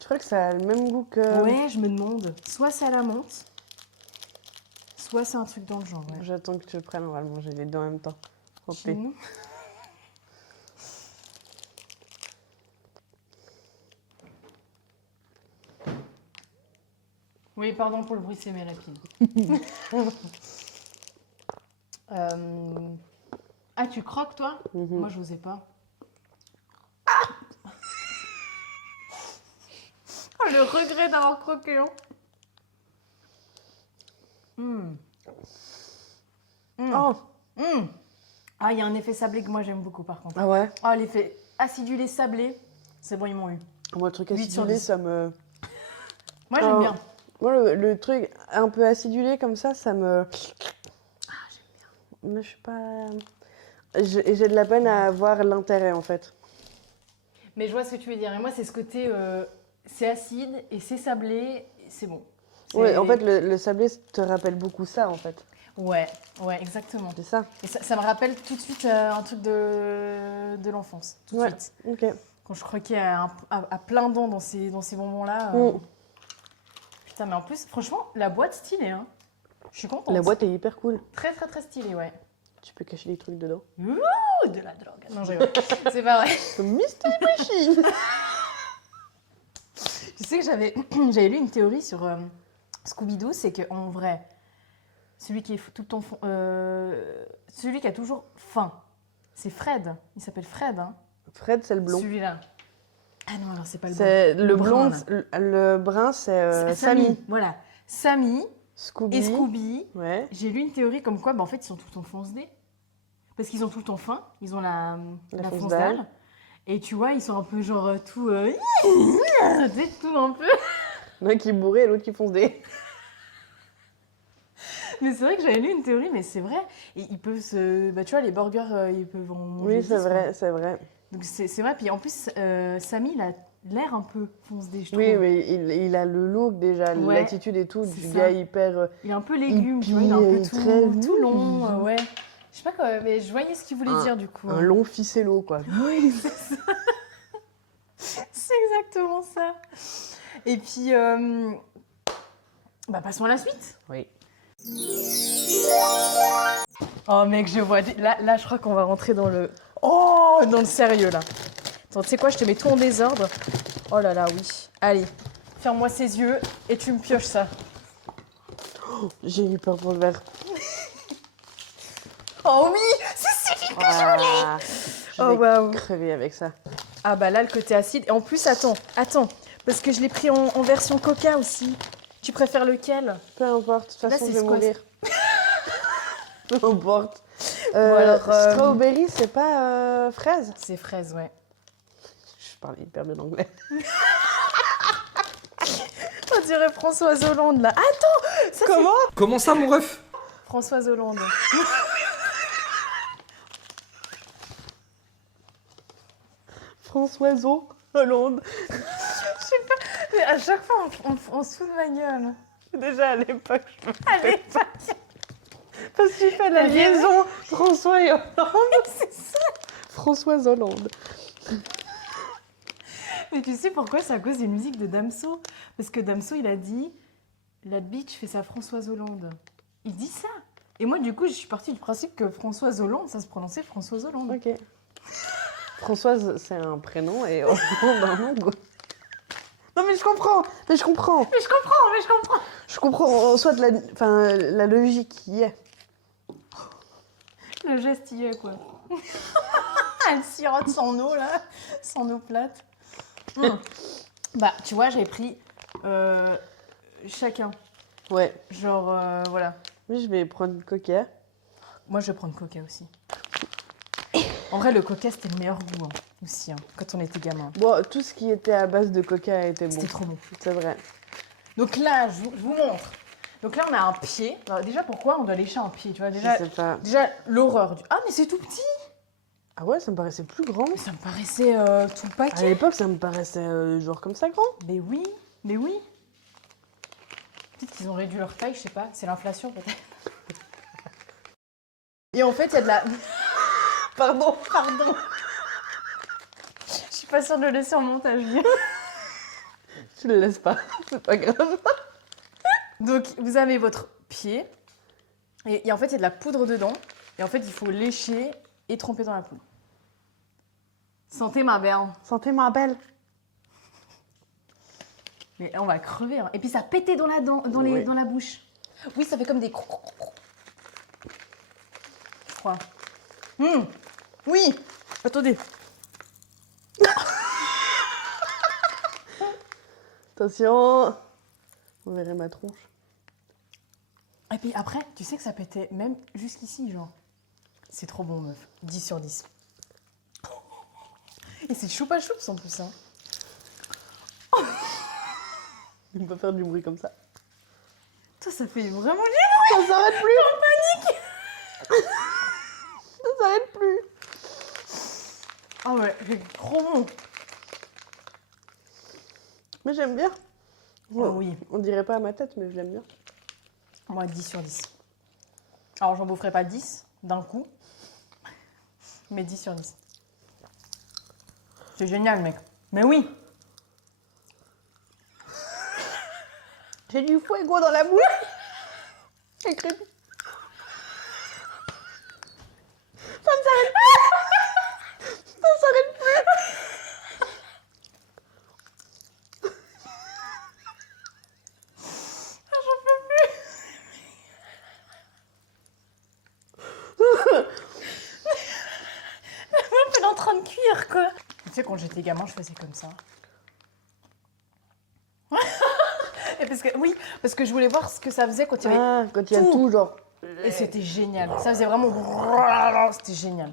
Je crois que ça a le même goût que... Ouais, je me demande. Soit c'est à la menthe, soit c'est un truc dans le genre, ouais. J'attends que tu le prennes, on va le manger les deux en même temps. Ok. Sinon- Oui, pardon pour le bruit, c'est mes lapines. Ah, tu croques, toi? Mhm. Moi, j'osais pas. Oh, le regret d'avoir croqué, hein. Oh, Ah, il y a un effet sablé que moi, j'aime beaucoup, par contre. ah ouais. Ah, l'effet acidulé sablé, c'est bon, ils m'ont eu. Moi, le truc 8 sur acidulé, 10. ça me... Moi, j'aime Oh. bien. Moi, le truc un peu acidulé comme ça me... Ah, j'aime bien. Mais je suis pas... J'ai de la peine à voir l'intérêt, en fait. Mais je vois ce que tu veux dire. Et moi, c'est ce côté, c'est acide et c'est sablé, et c'est bon. Ouais, en fait, le sablé te rappelle beaucoup ça, en fait. Ouais, exactement. C'est ça. Et ça me rappelle tout de suite un truc de l'enfance, tout de Ouais. suite. Ok. Quand je croquais à plein dents dans ces bonbons-là. Putain, mais en plus, franchement, la boîte stylée, hein. Je suis contente. La boîte est hyper cool. Très, très, très stylée, ouais. Tu peux cacher des trucs dedans. Oh, de la drogue. Non, je rigole. C'est pas vrai. Comme Mystery Machine. Tu sais que j'avais lu une théorie sur Scooby-Doo, c'est qu'en vrai, celui qui est tout le temps celui qui a toujours faim, c'est Fred. Il s'appelle Fred, hein. Fred, c'est le blond. Celui-là. Ah non, alors c'est pas le blond. C'est le brun, blond, là. le brun, c'est Sammy. Voilà. Sammy Scooby. et Scooby. Ouais. J'ai lu une théorie comme quoi, bah, en fait, ils sont tout le temps foncedés. Parce qu'ils ont tout le temps faim. Ils ont la La fonce fonce dalle. dalle. Et tu vois, ils sont un peu genre tout... tu sais, tout un peu... L'un qui est bourré et l'autre qui fonce des. Mais c'est vrai que j'avais lu une théorie, mais c'est vrai. Et ils peuvent se... Bah, tu vois, les burgers, ils peuvent en manger Oui, c'est 10, vrai, quoi. c'est vrai. Donc c'est vrai. Puis en plus, Samy, il a l'air un peu fonce-dé, je trouve. Oui, mais il a le look déjà, Ouais, l'attitude et tout, c'est du ça. gars hyper... Il est un peu légume, tu puis, vois, il est un peu très tout long, mou. ouais. Je sais pas quoi, mais je voyais ce qu'il voulait dire du coup. Un long ficello, quoi. Oui, c'est ça. C'est exactement ça. Et puis, bah passons à la suite. Oui. Oh mec, je vois. Là, je crois qu'on va rentrer dans le... Oh, dans le sérieux, là. Attends, tu sais quoi, je te mets tout en désordre. Oh là là, oui. Allez, ferme-moi ses yeux et tu me pioches ça. J'ai eu peur pour le verre. Oh oui, c'est celui que je voulais. Je Oh vais waouh. crever avec ça. Ah bah là, le côté acide. Et en plus, attends. Parce que je l'ai pris en version coca aussi. Tu préfères lequel? Peu importe, de toute Là, façon, c'est je vais quoi, mourir. Peu importe. Bon, alors, Strawberry, c'est pas fraise? C'est fraise, ouais. Je parle hyper bien anglais. On dirait Françoise Hollande, là. Attends, ça, Comment? Comment ça, mon ref? Françoise Hollande. Françoise Hollande. Mais à chaque fois, on se fout de ma gueule. Déjà à l'époque, Allez, parce que tu fais la liaison François et Hollande. c'est ça. Françoise Hollande. Mais tu sais pourquoi? C'est à cause des musiques de Damso. Parce que Damso, il a dit la bitch fait sa Françoise Hollande. Il dit ça. Et moi, du coup, je suis partie du principe que Françoise Hollande, ça se prononçait Françoise Hollande. Ok. Françoise, c'est un prénom et Hollande un nom. Quoi. Non mais je comprends. Mais je comprends. Je comprends en soit la logique y est. Le geste y est, quoi. Elle sirote son eau, là. Son eau plate. Bah, tu vois, j'ai pris chacun. Ouais. Genre, voilà. Oui, je vais prendre coca. Moi, je vais prendre coca aussi. En vrai, le coca, c'était le meilleur goût, hein, aussi, hein, quand on était gamin. Bon, tout ce qui était à base de coca était bon. C'était trop bon. C'est vrai. Donc là, je vous montre. Donc là, on a un pied. Alors, déjà, pourquoi on doit lécher un pied, tu vois? Je sais pas. Déjà l'horreur du... Ah, mais c'est tout petit. Ah ouais, ça me paraissait plus grand. Mais ça me paraissait tout le À paquet. l'époque, ça me paraissait genre comme ça grand. Mais oui. Peut-être qu'ils ont réduit leur taille, je sais pas. C'est l'inflation, peut-être. Et en fait, il y a de la... Pardon. Je suis pas sûre de le laisser en montage. Tu le laisses pas, c'est pas grave. Donc, vous avez votre pied. Et en fait, il y a de la poudre dedans. Et en fait, il faut lécher et tremper dans la poudre. Santé, ma belle. Santé, ma belle. Mais on va crever. Hein. Et puis, ça pétait dans la, Oui. dans la bouche. Oui, ça fait comme des... Je crois. Oui. Attendez. Attention. On verrait ma tronche. Et puis après, tu sais que ça pétait même jusqu'ici, genre. C'est trop bon, meuf. 10 sur 10. Et c'est choupa choups en plus, hein. Il peut faire du bruit comme ça. Toi, ça fait vraiment du... Ça s'arrête plus. En panique. Ça s'arrête plus. Ah ouais, c'est trop bon. Mais j'aime bien. Oh oui. On dirait pas à ma tête, mais je l'aime bien. Moi, 10 sur 10. Alors, j'en boufferai pas 10 d'un coup, mais 10 sur 10. C'est génial, mec. Mais oui. J'ai du fuego dans la bouche. C'est creepy. Ça ne s'arrête plus. Ça ne s'arrête plus. Elle est en train de cuire, quoi. Tu sais, quand j'étais gamin, je faisais comme ça. Et parce que je voulais voir ce que ça faisait quand il y avait... Ah, quand il y a tout, genre. Et c'était génial. Ça faisait vraiment... C'était génial.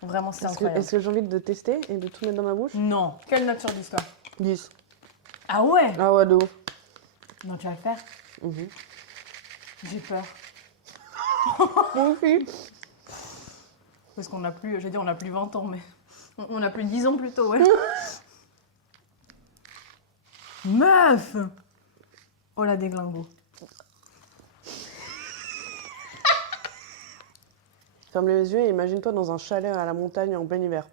Vraiment, c'était incroyable. Est-ce que j'ai envie de tester et de tout mettre dans ma bouche? Non. Quelle note sur 10, toi? 10. Ah ouais? Ah ouais, de ouf. Non, tu vas le faire? Mhm. J'ai peur. Moi aussi. Parce qu'on n'a plus... J'ai dit, on n'a plus 20 ans, mais... On a plus 10 ans plus tôt, ouais. Meuf! Oh la déglingo. Ferme les yeux et imagine-toi dans un chalet à la montagne en plein hiver.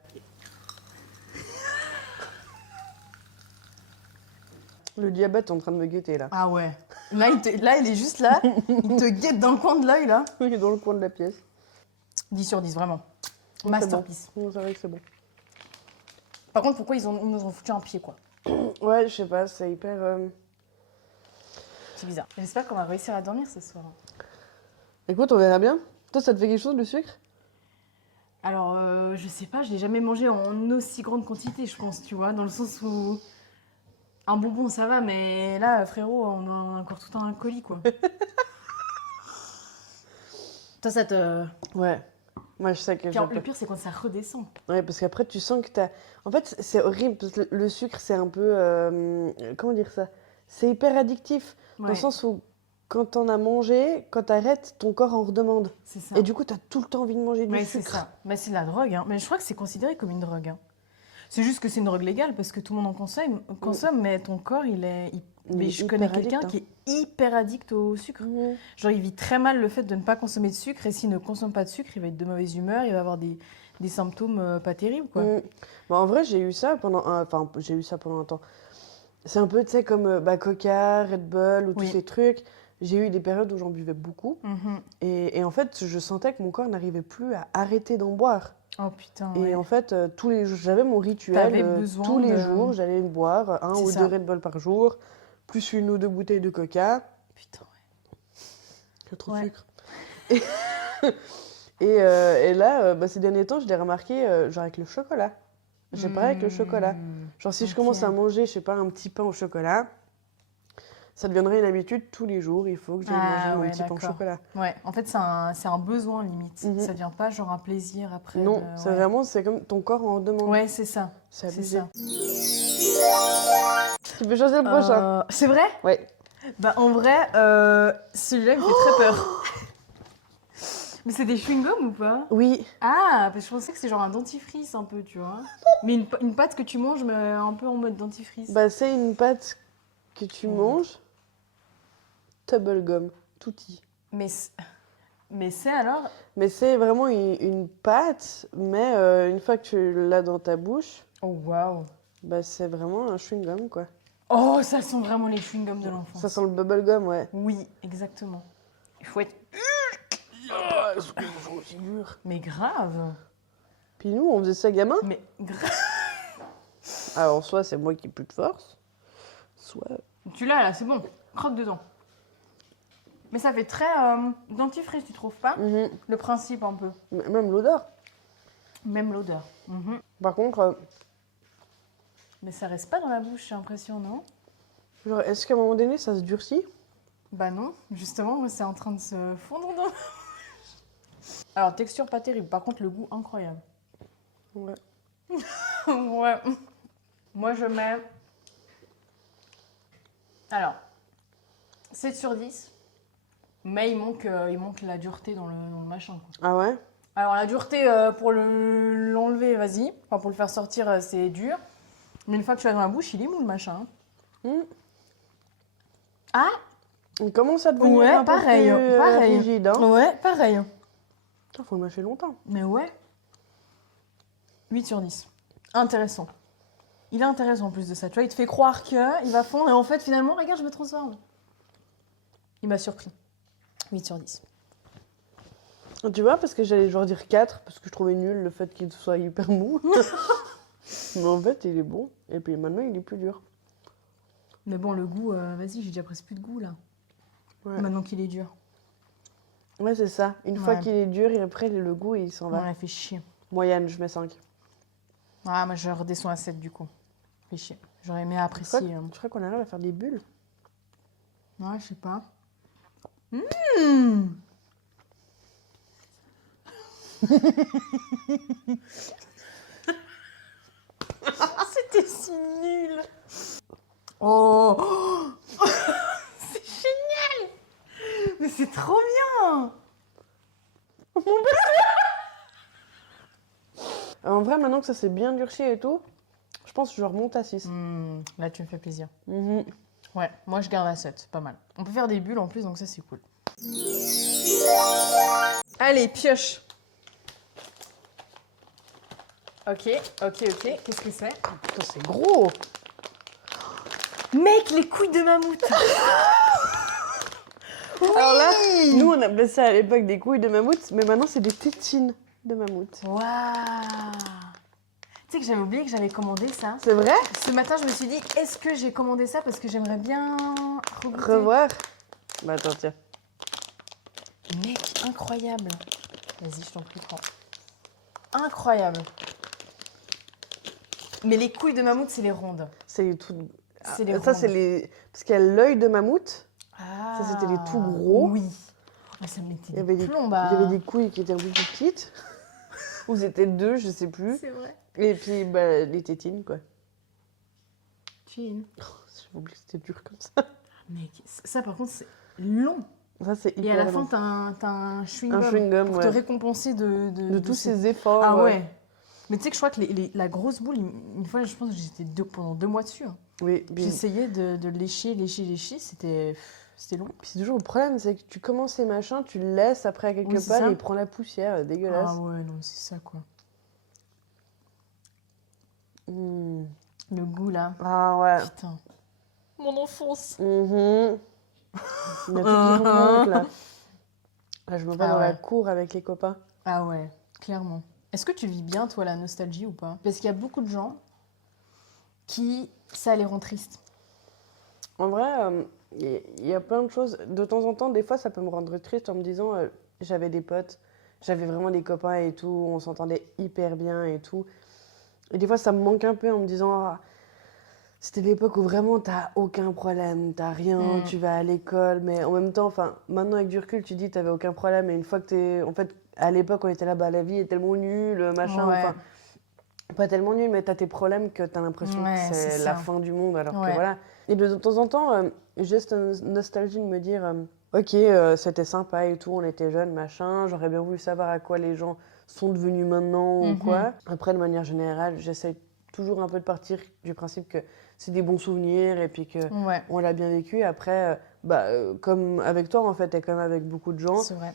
Le diabète est en train de me guetter là. Ah ouais. Là, il est juste là. Il te guette dans le coin de l'œil, là. Il est dans le coin de la pièce. 10 sur 10, vraiment. C'est Masterpiece. bon. C'est vrai que c'est bon. Par contre, pourquoi ils nous ont foutu un pied, quoi? Ouais, je sais pas, c'est hyper... C'est bizarre. J'espère qu'on va réussir à dormir ce soir. Écoute, on verra bien. Toi, ça te fait quelque chose, le sucre? Alors, je sais pas, je l'ai jamais mangé en aussi grande quantité, je pense, tu vois, dans le sens où un bonbon ça va, mais là, frérot, on a encore tout un colis, quoi. Toi, ça te. Ouais. Moi, je sais que Puis, le pire, c'est quand ça redescend. Ouais, parce qu'après, tu sens que t'as... En fait, c'est horrible, parce que le sucre, c'est un peu... comment dire ça? C'est hyper addictif, dans le Ouais, sens où, quand t'en as mangé, quand t'arrêtes, ton corps en redemande. c'est ça. Et du coup, t'as tout le temps envie de manger du Ouais, c'est sucre. ça. Mais c'est de la drogue, hein. Mais je crois que c'est considéré comme une drogue, hein. C'est juste que c'est une drogue légale parce que tout le monde en consomme, mais ton corps, Il Mais est je connais hyper quelqu'un addict, qui est hyper addict au sucre. hein. Genre, il vit très mal le fait de ne pas consommer de sucre, et s'il ne consomme pas de sucre, il va être de mauvaise humeur, il va avoir des symptômes pas terribles, quoi. Bah, en vrai, j'ai eu ça pendant enfin, j'ai eu ça pendant un temps. C'est un peu, tu sais, comme Coca, Red Bull ou tous Oui. ces trucs. J'ai eu des périodes où j'en buvais beaucoup. Mhm. Et en fait, je sentais que mon corps n'arrivait plus à arrêter d'en boire. Oh putain, Et ouais. en fait, tous les jours, j'avais mon rituel. T'avais besoin Tous les de- jours, j'allais boire un C'est ou ça. deux Red Bull par jour, plus une ou deux bouteilles de Coca. Putain, Il y a trop de Ouais. sucre. Et, et là, ces derniers temps, je l'ai remarqué, genre avec le chocolat. J'ai pareil avec le chocolat. Genre, si je commence à manger, je sais pas, un petit pain au chocolat, ça deviendrait une habitude tous les jours. Il faut que j'aille manger mon ouais, petit pain au d'accord. chocolat. Ouais, en fait, c'est un besoin limite. Mhm. Ça devient pas genre un plaisir après. Non, de- c'est ouais. vraiment, c'est comme ton corps en demande. Ouais, c'est ça. C'est C'est abusé. ça. Tu peux choisir le prochain? C'est vrai? Ouais. Bah, en vrai, celui-là, il me fait très peur. Mais c'est des chewing-gums ou pas? Oui. Ah, parce que je pensais que c'est genre un dentifrice un peu, tu vois. Mais une pâte que tu manges, mais un peu en mode dentifrice. Bah, c'est une pâte que tu manges. Bubblegum, tutti. Mais c'est alors... Mais c'est vraiment une pâte, mais une fois que tu l'as dans ta bouche, Oh, waouh. bah, c'est vraiment un chewing-gum, quoi. Oh, ça sent vraiment les chewing-gums de l'enfance. Ça sent le bubblegum, ouais. Oui, exactement. Il faut être... Ah, ce que je mange aussi dur. Mais grave. Puis nous, on faisait ça gamin. Mais grave. Alors, soit c'est moi qui ai plus de force, soit... Tu l'as là, c'est bon. Croque dedans. Mais ça fait très dentifrice, tu trouves pas? Mhm. Le principe un peu. Même l'odeur. Même l'odeur. Mhm. Par contre, Mais ça reste pas dans la bouche, j'ai l'impression, non? genre, est-ce qu'à un moment donné, ça se durcit? Bah non, justement, moi, c'est en train de se fondre dans ma bouche. Alors, texture pas terrible, par contre, le goût incroyable. Ouais. Ouais. Moi, je mets... Alors, 7 sur 10. Mais il manque la dureté dans le machin, quoi. Ah ouais? Alors, la dureté, pour l'enlever, vas-y. Enfin, pour le faire sortir, c'est dur. Mais une fois que tu l'as dans la bouche, il est mou, le machin. Mm. Ah! Il commence à devenir Ouais, un peu pareil, plus, pareil. rigide, hein. Ouais, pareil. Putain, faut le mâcher longtemps. Mais ouais. 8 sur 10. Intéressant. Il est intéressant en plus de ça. Tu vois, il te fait croire qu'il va fondre et en fait, finalement, regarde, je me transforme. Il m'a surpris. 8 sur 10. Tu vois, parce que j'allais genre dire 4, parce que je trouvais nul le fait qu'il soit hyper mou. Mais en fait, il est bon. Et puis maintenant, il est plus dur. Mais bon, le goût, vas-y, j'ai déjà presque plus de goût là. Ouais, Maintenant qu'il est dur. ouais c'est ça. Une fois Ouais. qu'il est dur, et après, le goût, il s'en va. Ouais, fait chier. Moyenne, je mets 5. Ah, moi, je redescends à 7 du coup. Fait chier. J'aurais aimé Je apprécier. crois qu'on arrive à faire des bulles. Ouais, je sais pas. Mmh. C'était si nul. Oh, c'est génial. Mais c'est trop bien. En vrai, maintenant que ça s'est bien durci et tout, je pense que je remonte à 6. Là, tu me fais plaisir. Mhm. Ouais, moi je garde à 7, pas mal. On peut faire des bulles en plus, donc ça c'est cool. Allez, pioche. Ok. Qu'est-ce que c'est? Putain, c'est gros. Mec, les couilles de mammouth. Alors là, nous, on appelait ça à l'époque des couilles de mammouth, mais maintenant, c'est des tétines de mammouth. Waouh. Tu sais que j'avais oublié que j'avais commandé ça. C'est vrai? Ce matin, je me suis dit, est-ce que j'ai commandé ça parce que j'aimerais bien regoûter. Revoir? Bah attends, tiens. Mec, incroyable. Vas-y, je t'en prie, prends. incroyable. Mais les couilles de mammouth, c'est les rondes. C'est tout. C'est les Ça, rondes. c'est les. Parce qu'il y a l'œil de mammouth. Ah, Ça, c'était les tout gros. Oui. Ah, ça me mettait Il y avait des des, plombs. il y avait des couilles qui étaient un peu plus petites. Ou c'était 2, je sais plus. C'est vrai. Et puis, bah, les tétines, quoi. Chin. J'ai oublié que c'était dur comme ça. Mec, ça par contre, c'est long. Ça, c'est hyper Et à la long. fin, t'as un chewing-gum Un chewing-gum, pour ouais. te récompenser De tous ces efforts. Ah ouais. Mais tu sais que je crois que la grosse boule, une fois, je pense que j'étais pendant 2 mois dessus. Hein. Oui, puis J'essayais de lécher, c'était long. c'est toujours le problème, c'est que tu commences ces machins, tu le laisses après quelque Oui, c'est part ça. et il prend la poussière, dégueulasse. Ah ouais, non, c'est ça quoi. Mmh. Le goût là. Ah ouais. Putain. Mon enfance. Mhm. Il y a tout qui nous manque là. Là, je me vois Ah dans la ouais. cour avec les copains. Ah ouais, clairement. Est-ce que tu vis bien, toi, la nostalgie ou pas? Parce qu'il y a beaucoup de gens qui, ça les rend tristes. En vrai, il y a plein de choses. De temps en temps, des fois, ça peut me rendre triste en me disant j'avais des potes, j'avais vraiment des copains et tout, on s'entendait hyper bien et tout. Et des fois, ça me manque un peu en me disant ah, c'était l'époque où vraiment t'as aucun problème, t'as rien, Mm. tu vas à l'école, mais en même temps, enfin, maintenant avec du recul, tu dis t'avais aucun problème. Et une fois que t'es. En fait, à l'époque, on était là, bah la vie est tellement nulle, machin, Ouais. enfin. Pas tellement nul, mais t'as tes problèmes que t'as l'impression Ouais, que c'est c'est la ça. fin du monde, alors que Ouais. voilà. Et de temps en temps, j'ai cette nostalgie de me dire, ok, c'était sympa et tout, on était jeunes, machin, j'aurais bien voulu savoir à quoi les gens sont devenus maintenant ou Mhm. quoi. Après, de manière générale, j'essaie toujours un peu de partir du principe que c'est des bons souvenirs et puis que Ouais, on l'a bien vécu. Après, comme avec toi, en fait, et comme avec beaucoup de gens, c'est vrai.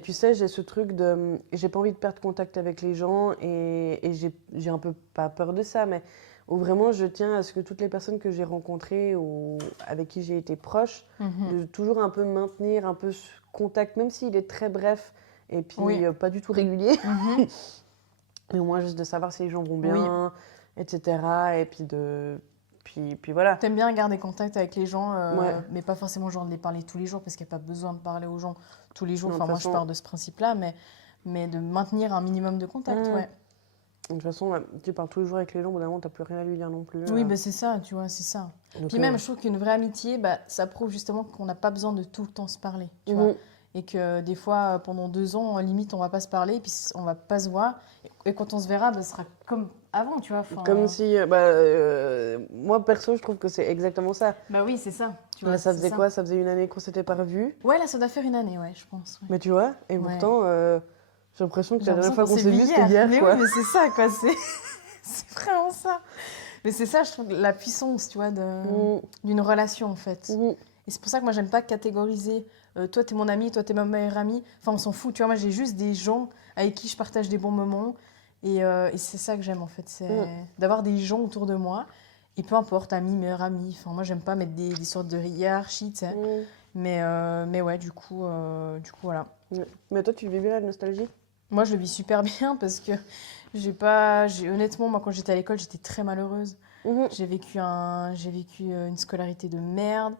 tu sais, j'ai ce truc de. J'ai pas envie de perdre contact avec les gens et j'ai un peu pas peur de ça, mais où vraiment je tiens à ce que toutes les personnes que j'ai rencontrées ou avec qui j'ai été proche, Mhm. de toujours un peu maintenir un peu ce contact, même s'il est très bref et puis Oui. pas du tout régulier, Mhm. mais au moins juste de savoir si les gens vont Oui. bien, etc. Et puis puis voilà. T'aimes bien garder contact avec les gens, Ouais. mais pas forcément genre de les parler tous les jours, parce qu'il n'y a pas besoin de parler aux gens tous les jours. Non, de Enfin, moi, toute je façon- pars de ce principe-là, mais de maintenir un minimum de contact, Mm. ouais. De toute façon, tu parles tous les jours avec les gens, au bout d'un moment, t'as plus rien à lui dire non plus. Oui, bah, c'est ça, tu vois, c'est ça. Donc, Puis même, je trouve qu'une vraie amitié, bah, ça prouve justement qu'on n'a pas besoin de tout le temps se parler, tu vois. mhm. Et que des fois, pendant 2 ans, limite, on va pas se parler, puis on va pas se voir. Et quand on se verra, bah, ce sera comme avant, tu vois. Enfin, Comme si, moi perso, je trouve que c'est exactement ça. Bah oui, c'est ça, tu Là, vois. ça c'est faisait quoi? Ça faisait une année qu'on s'était pas revus. Ouais, là, ça doit faire une année, ouais, je pense. Ouais. Mais tu vois, et Ouais. pourtant, j'ai l'impression que J'ai la dernière l'impression fois qu'on s'est vu, c'était hier, mais quoi. oui, mais c'est ça, quoi. C'est vraiment ça. Mais c'est ça, je trouve, la puissance, tu vois, Mm, d'une relation, en fait. mm. Et c'est pour ça que moi, j'aime pas catégoriser. Toi, t'es mon ami, toi, t'es ma meilleure amie. Enfin, on s'en fout, tu vois. Moi, j'ai juste des gens avec qui je partage des bons moments. Et c'est ça que j'aime, en fait. C'est d'avoir des gens autour de moi. Et peu importe, ami, meilleur ami. Enfin, moi, j'aime pas mettre des sortes de hiérarchies, tu sais. Mm. Mais ouais, du coup, voilà. Mais toi, tu vis bien la nostalgie? Moi, je le vis super bien parce que honnêtement, moi, quand j'étais à l'école, j'étais très malheureuse. Mhm. J'ai vécu une scolarité de merde,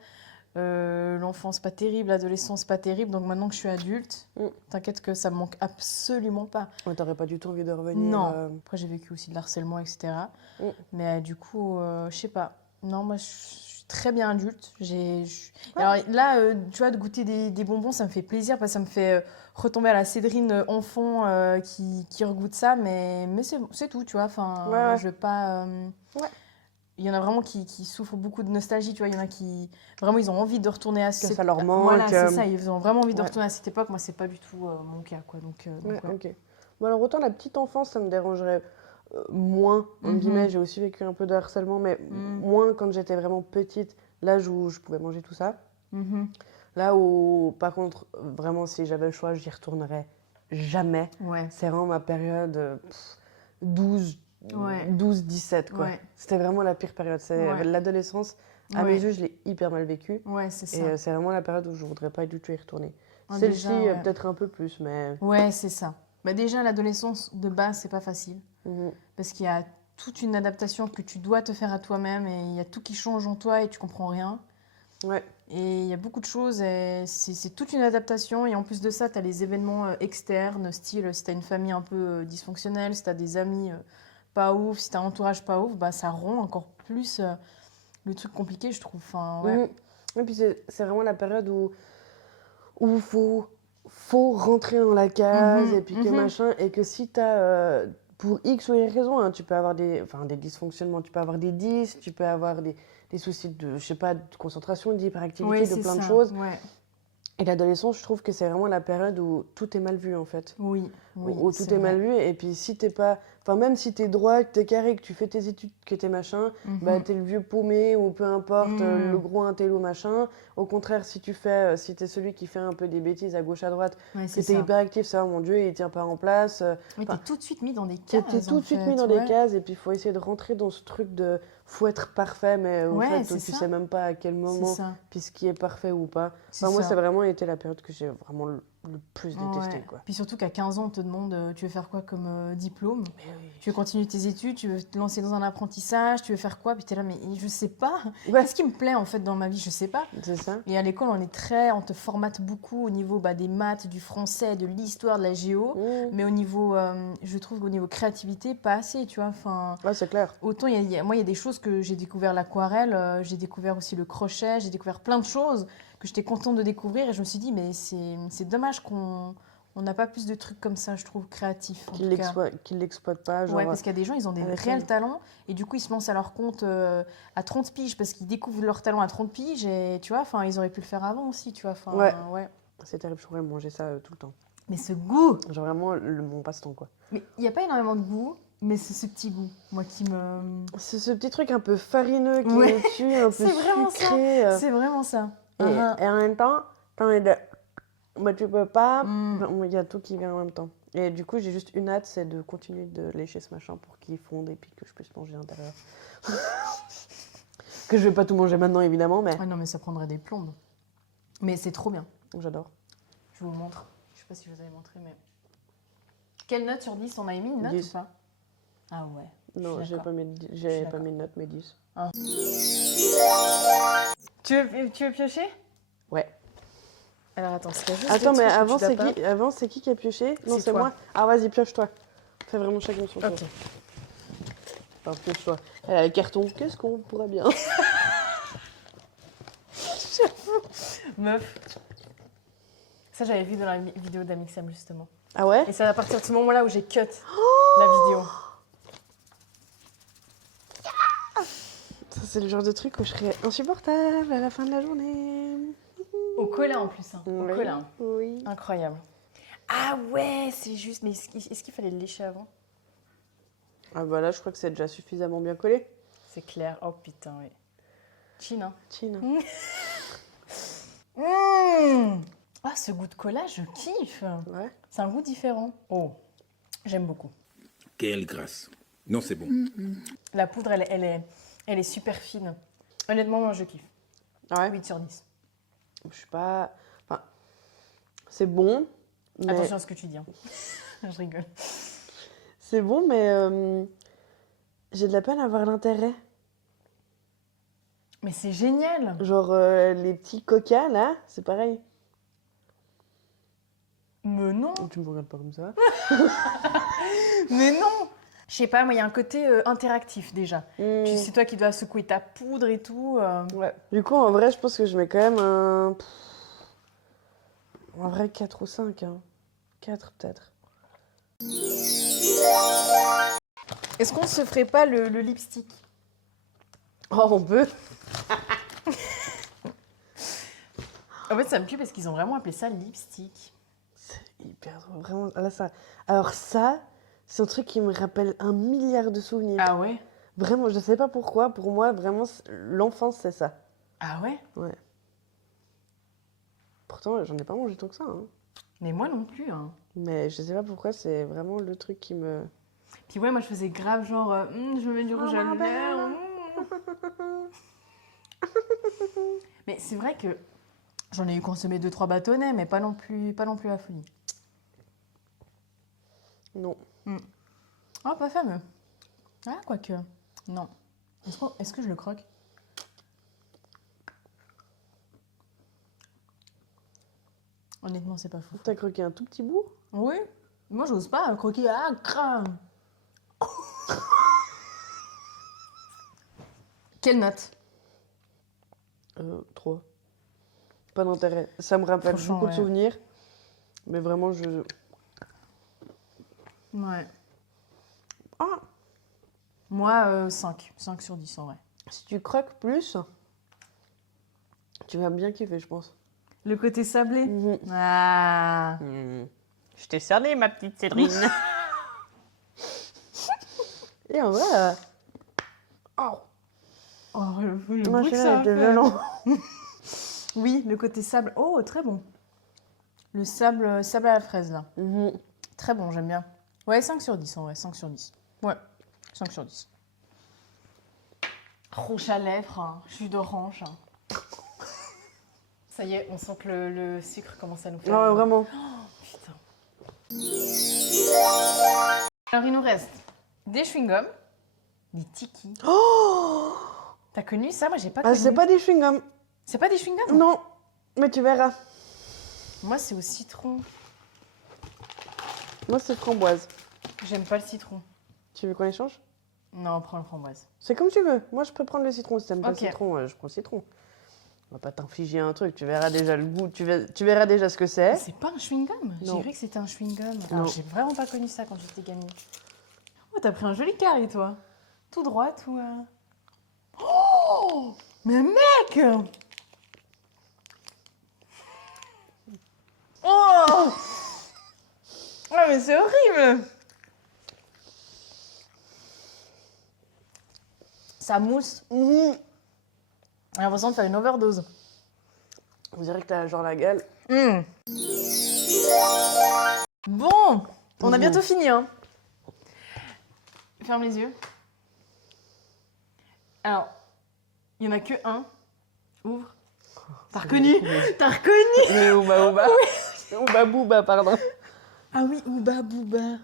l'enfance pas terrible, l'adolescence pas terrible. Donc maintenant que je suis adulte, Mm. t'inquiète que ça me manque absolument pas. Ouais, t'aurais pas du tout envie de revenir. Non. Après, j'ai vécu aussi de l'harcèlement, etc. Mm. Mais du coup, je sais pas. Non, moi, je suis très bien adulte. Alors là, tu vois, de goûter des bonbons, ça me fait plaisir parce que ça me fait retomber à la Cédrine enfant qui regoute ça. Mais c'est tout, tu vois. Enfin, Ouais. je veux pas... Ouais. Il y en a vraiment qui souffrent beaucoup de nostalgie, tu vois. Il y en a qui, vraiment, ils ont envie de retourner à Que ça leur manque. Voilà, c'est ça. Ils ont vraiment envie de Ouais. retourner à cette époque. Moi, c'est pas du tout mon cas, quoi. Donc, Ouais, ouais. ok. Bon, alors autant la petite enfance, ça me dérangerait moins, entre Mhm. guillemets. J'ai aussi vécu un peu de harcèlement, mais Mhm. moins quand j'étais vraiment petite, l'âge où je pouvais manger tout ça. Mhm. Là où, par contre, vraiment, si j'avais le choix, j'y retournerais jamais. Ouais. C'est vraiment ma période 12, Ouais. 12-17, quoi. Ouais. C'était vraiment la pire période. C'est Ouais. l'adolescence. À Ouais. mes yeux, je l'ai hyper mal vécu. Ouais, c'est ça. Et c'est vraiment la période où je voudrais pas du tout y retourner. Ah, Celle-ci, déjà, ouais. peut-être un peu plus, mais... Ouais, c'est ça. Bah déjà, l'adolescence, de base, c'est pas facile. Mhm. Parce qu'il y a toute une adaptation que tu dois te faire à toi-même et il y a tout qui change en toi et tu comprends rien. Ouais. Et il y a beaucoup de choses, et c'est toute une adaptation. Et en plus de ça, tu as les événements externes, style si tu as une famille un peu dysfonctionnelle, si tu as des amis pas ouf, si tu as un entourage pas ouf, bah, ça rend encore plus le truc compliqué, je trouve. Enfin, ouais. Et puis c'est vraiment la période où faut rentrer dans la case Mhm, et puis que mhm. machin, et que si t'as, pour X ou Y raison, hein, tu peux avoir des dysfonctionnements, tu peux avoir des dys, tu peux avoir des soucis de, je sais pas, de concentration, Ouais, d'hyperactivité, de c'est plein de ça. choses. Ouais. Et l'adolescence, je trouve que c'est vraiment la période où tout est mal vu en fait. Oui, oui, Où c'est tout est mal vrai. vu, et puis si t'es pas, enfin même si t'es droit, que t'es carré, que tu fais tes études, que t'es machin, bah Mhm. t'es le vieux paumé ou peu importe, le Mhm. gros intello machin. Au contraire, si t'es celui qui fait un peu des bêtises à gauche à droite, Ouais, que c'est t'es ça. hyperactif, ça, oh mon Dieu, il tient pas en place. Oui, t'es Enfin, tout de suite mis dans des t'es cases, tout en de suite mis fait. dans des Ouais. cases, et puis il faut essayer de rentrer dans ce truc de faut être parfait, mais en Ouais, fait c'est tu ça. sais même pas à quel C'est moment, ça. puis ce qui est parfait ou pas. C'est Enfin moi ça a ça. vraiment été la période que j'ai vraiment le plus détesté, Ouais. quoi. Puis surtout qu'à 15 ans, on te demande tu veux faire quoi comme diplôme? Mais oui. Tu veux continuer tes études? Tu veux te lancer dans un apprentissage? Tu veux faire quoi? Puis t'es là, mais je sais pas. Ouais, Qu'est-ce qui me plaît en fait dans ma vie? Je sais pas. c'est ça. Et à l'école, on te formate beaucoup au niveau bah, des maths, du français, de l'histoire, de la géo. Mmh. Mais au niveau, je trouve qu'au niveau créativité, pas assez, tu vois. Enfin, Ouais, c'est clair. autant, moi, il y a des choses que j'ai découvert l'aquarelle, j'ai découvert aussi le crochet, j'ai découvert plein de choses que j'étais contente de découvrir. Et je me suis dit, mais c'est dommage qu'on on n'a pas plus de trucs comme ça, je trouve, créatifs, en tout cas. Qu'il l'exploite pas, Ouais, genre parce qu'il y a des gens, ils ont à des réels l'école. talents, et du coup, ils se lancent à leur compte à 30 piges, parce qu'ils découvrent leur talent à 30 piges, et tu vois, enfin, ils auraient pu le faire avant aussi, tu vois, Ouais, enfin, ouais. c'est terrible, je pourrais manger ça tout le temps. Mais ce goût, Genre vraiment mon passe-temps, quoi. mais il n'y a pas énormément de goût, mais c'est ce petit goût, moi, qui me... C'est ce petit truc un peu farineux qui Ouais, est dessus, un peu c'est vraiment ça, sucré. c'est vraiment ça. Et, Uhum. et en même temps, t'as envie de... Bah, tu peux pas. Mm. Enfin, il y a tout qui vient en même temps. Et du coup, j'ai juste une hâte, c'est de continuer de lécher ce machin pour qu'il fonde et puis que je puisse manger à l'intérieur. Que je vais pas tout manger maintenant, évidemment, mais Ah non, mais ça prendrait des plombes. Mais c'est trop bien, j'adore. je vous montre. Je sais pas si je vous avais montré, mais... Quelle note sur 10? On a émis une note 10. ou pas? Ah ouais, Non, je suis d'accord. j'avais pas d'accord. mis de note, mais 10. Tu veux piocher? Ouais. Alors attends, c'est juste Attends, des mais trucs que avant, tu dois pas. c'est qui a pioché? Non, C'est c'est toi. moi. Ah, vas-y, pioche-toi. Fais vraiment chacun son tour. Ok. Enfin, pioche-toi. Elle a le carton. Qu'est-ce qu'on pourrait bien? Meuf. Ça, j'avais vu dans la vidéo d'Amixem, justement. Ah ouais? Et c'est à partir de ce moment-là où j'ai cut la vidéo. Ça, c'est le genre de truc où je serais insupportable à la fin de la journée. Au cola en plus. Hein. Au Oui, cola. Hein. oui. Incroyable. Ah ouais, c'est juste. Mais est-ce qu'il fallait le lécher avant? Ah bah là, je crois que c'est déjà suffisamment bien collé. C'est clair. Oh putain, oui. Chin, hein. Chine. Ah, ce goût de cola, je kiffe. Ouais. C'est un goût différent. Oh, j'aime beaucoup. Quelle grâce. Non, c'est bon. La poudre, elle est super fine. Honnêtement, moi, je kiffe. Ah ouais? 8 sur 10. Je suis pas... Enfin, c'est bon, mais... Attention à ce que tu dis. Hein. Je rigole. C'est bon, mais j'ai de la peine à voir l'intérêt. Mais c'est génial. Genre, les petits coca, là, c'est pareil. Mais non. Tu me regardes pas comme ça. Mais non. Je sais pas, moi, il y a un côté interactif déjà. C'est toi qui dois secouer ta poudre et tout. Ouais. Du coup, en vrai, je pense que je mets quand même un... En vrai, 4 ou 5. Hein. 4 peut-être. Est-ce qu'on se ferait pas le lipstick? Oh, on peut. En fait, ça me tue parce qu'ils ont vraiment appelé ça lipstick. C'est hyper drôle, vraiment. Là, ça... Alors ça, c'est un truc qui me rappelle un milliard de souvenirs. Ah ouais? Vraiment, je sais pas pourquoi. Pour moi, vraiment, l'enfance, c'est ça. Ah ouais? Ouais. Pourtant, j'en ai pas mangé tant que ça. Hein. Mais moi non plus. Hein. Mais je sais pas pourquoi, c'est vraiment le truc qui me... Puis ouais, moi je faisais grave genre, je me mets du rouge à lèvres. Mais c'est vrai que j'en ai eu consommé 2-3 bâtonnets, mais pas non plus la folie. Non. Ah, pas fameux. Ah, quoique. Non. Est-ce que je le croque? Honnêtement, c'est pas fou. T'as croqué un tout petit bout? Oui. Moi, j'ose pas croquer. Ah, crame. Quelle note? 3. Pas d'intérêt. Ça me rappelle Franchement, beaucoup de ouais. souvenirs. Mais vraiment, je... Ouais. Ah! Moi, 5. 5 sur 10 en vrai. Si tu croques plus, tu vas bien kiffer, je pense. Le côté sablé. Mhm. Ah. Je t'ai cerné, ma petite Cédrine. Et en vrai... Oh! Oh, le bruit Ma que chérie, ça a était fait. violent. Oui, le côté sable. Oh, très bon. Le sable à la fraise, là. Mhm. Très bon, j'aime bien. Ouais, 5 sur 10 en vrai, 5 sur 10. Ouais, 5 sur 10. Rouge à lèvres, hein, jus d'orange. Ça y est, on sent que le sucre commence à nous faire... Ouais, vraiment. Putain. Alors, il nous reste des chewing-gums, des tikis. Oh! T'as connu ça? Moi, j'ai pas Ah, connu. c'est pas des chewing-gums. C'est pas des chewing-gums? Non, mais tu verras. Moi, c'est au citron. Moi, c'est framboise. J'aime pas le citron. Tu veux qu'on échange? Non, prends le framboise. C'est comme tu veux. Moi, je peux prendre le citron. Si t'aimes pas le Ok. citron, je prends le citron. On va pas t'infliger un truc. Tu verras déjà le goût. Tu verras déjà ce que c'est. C'est pas un chewing-gum? J'ai Non. cru que c'était un chewing-gum. Non. Alors, j'ai vraiment pas connu ça quand j'étais gamine. Oh, t'as pris un joli carré, toi. Tout droit, tout... Oh! Mais mec! Oh! Ah, mais c'est horrible! Ça mousse. Mhm. J'ai l'impression de faire une overdose. On dirait que t'as genre la gueule. Bon, on a Mhm. bientôt fini, hein. Ferme les yeux. Alors, il n'y en a que un. Ouvre. T'as reconnu? T'as reconnu? Mais Ouba Ouba. Ouba Bouba, pardon. Ah oui, Ouba Booba.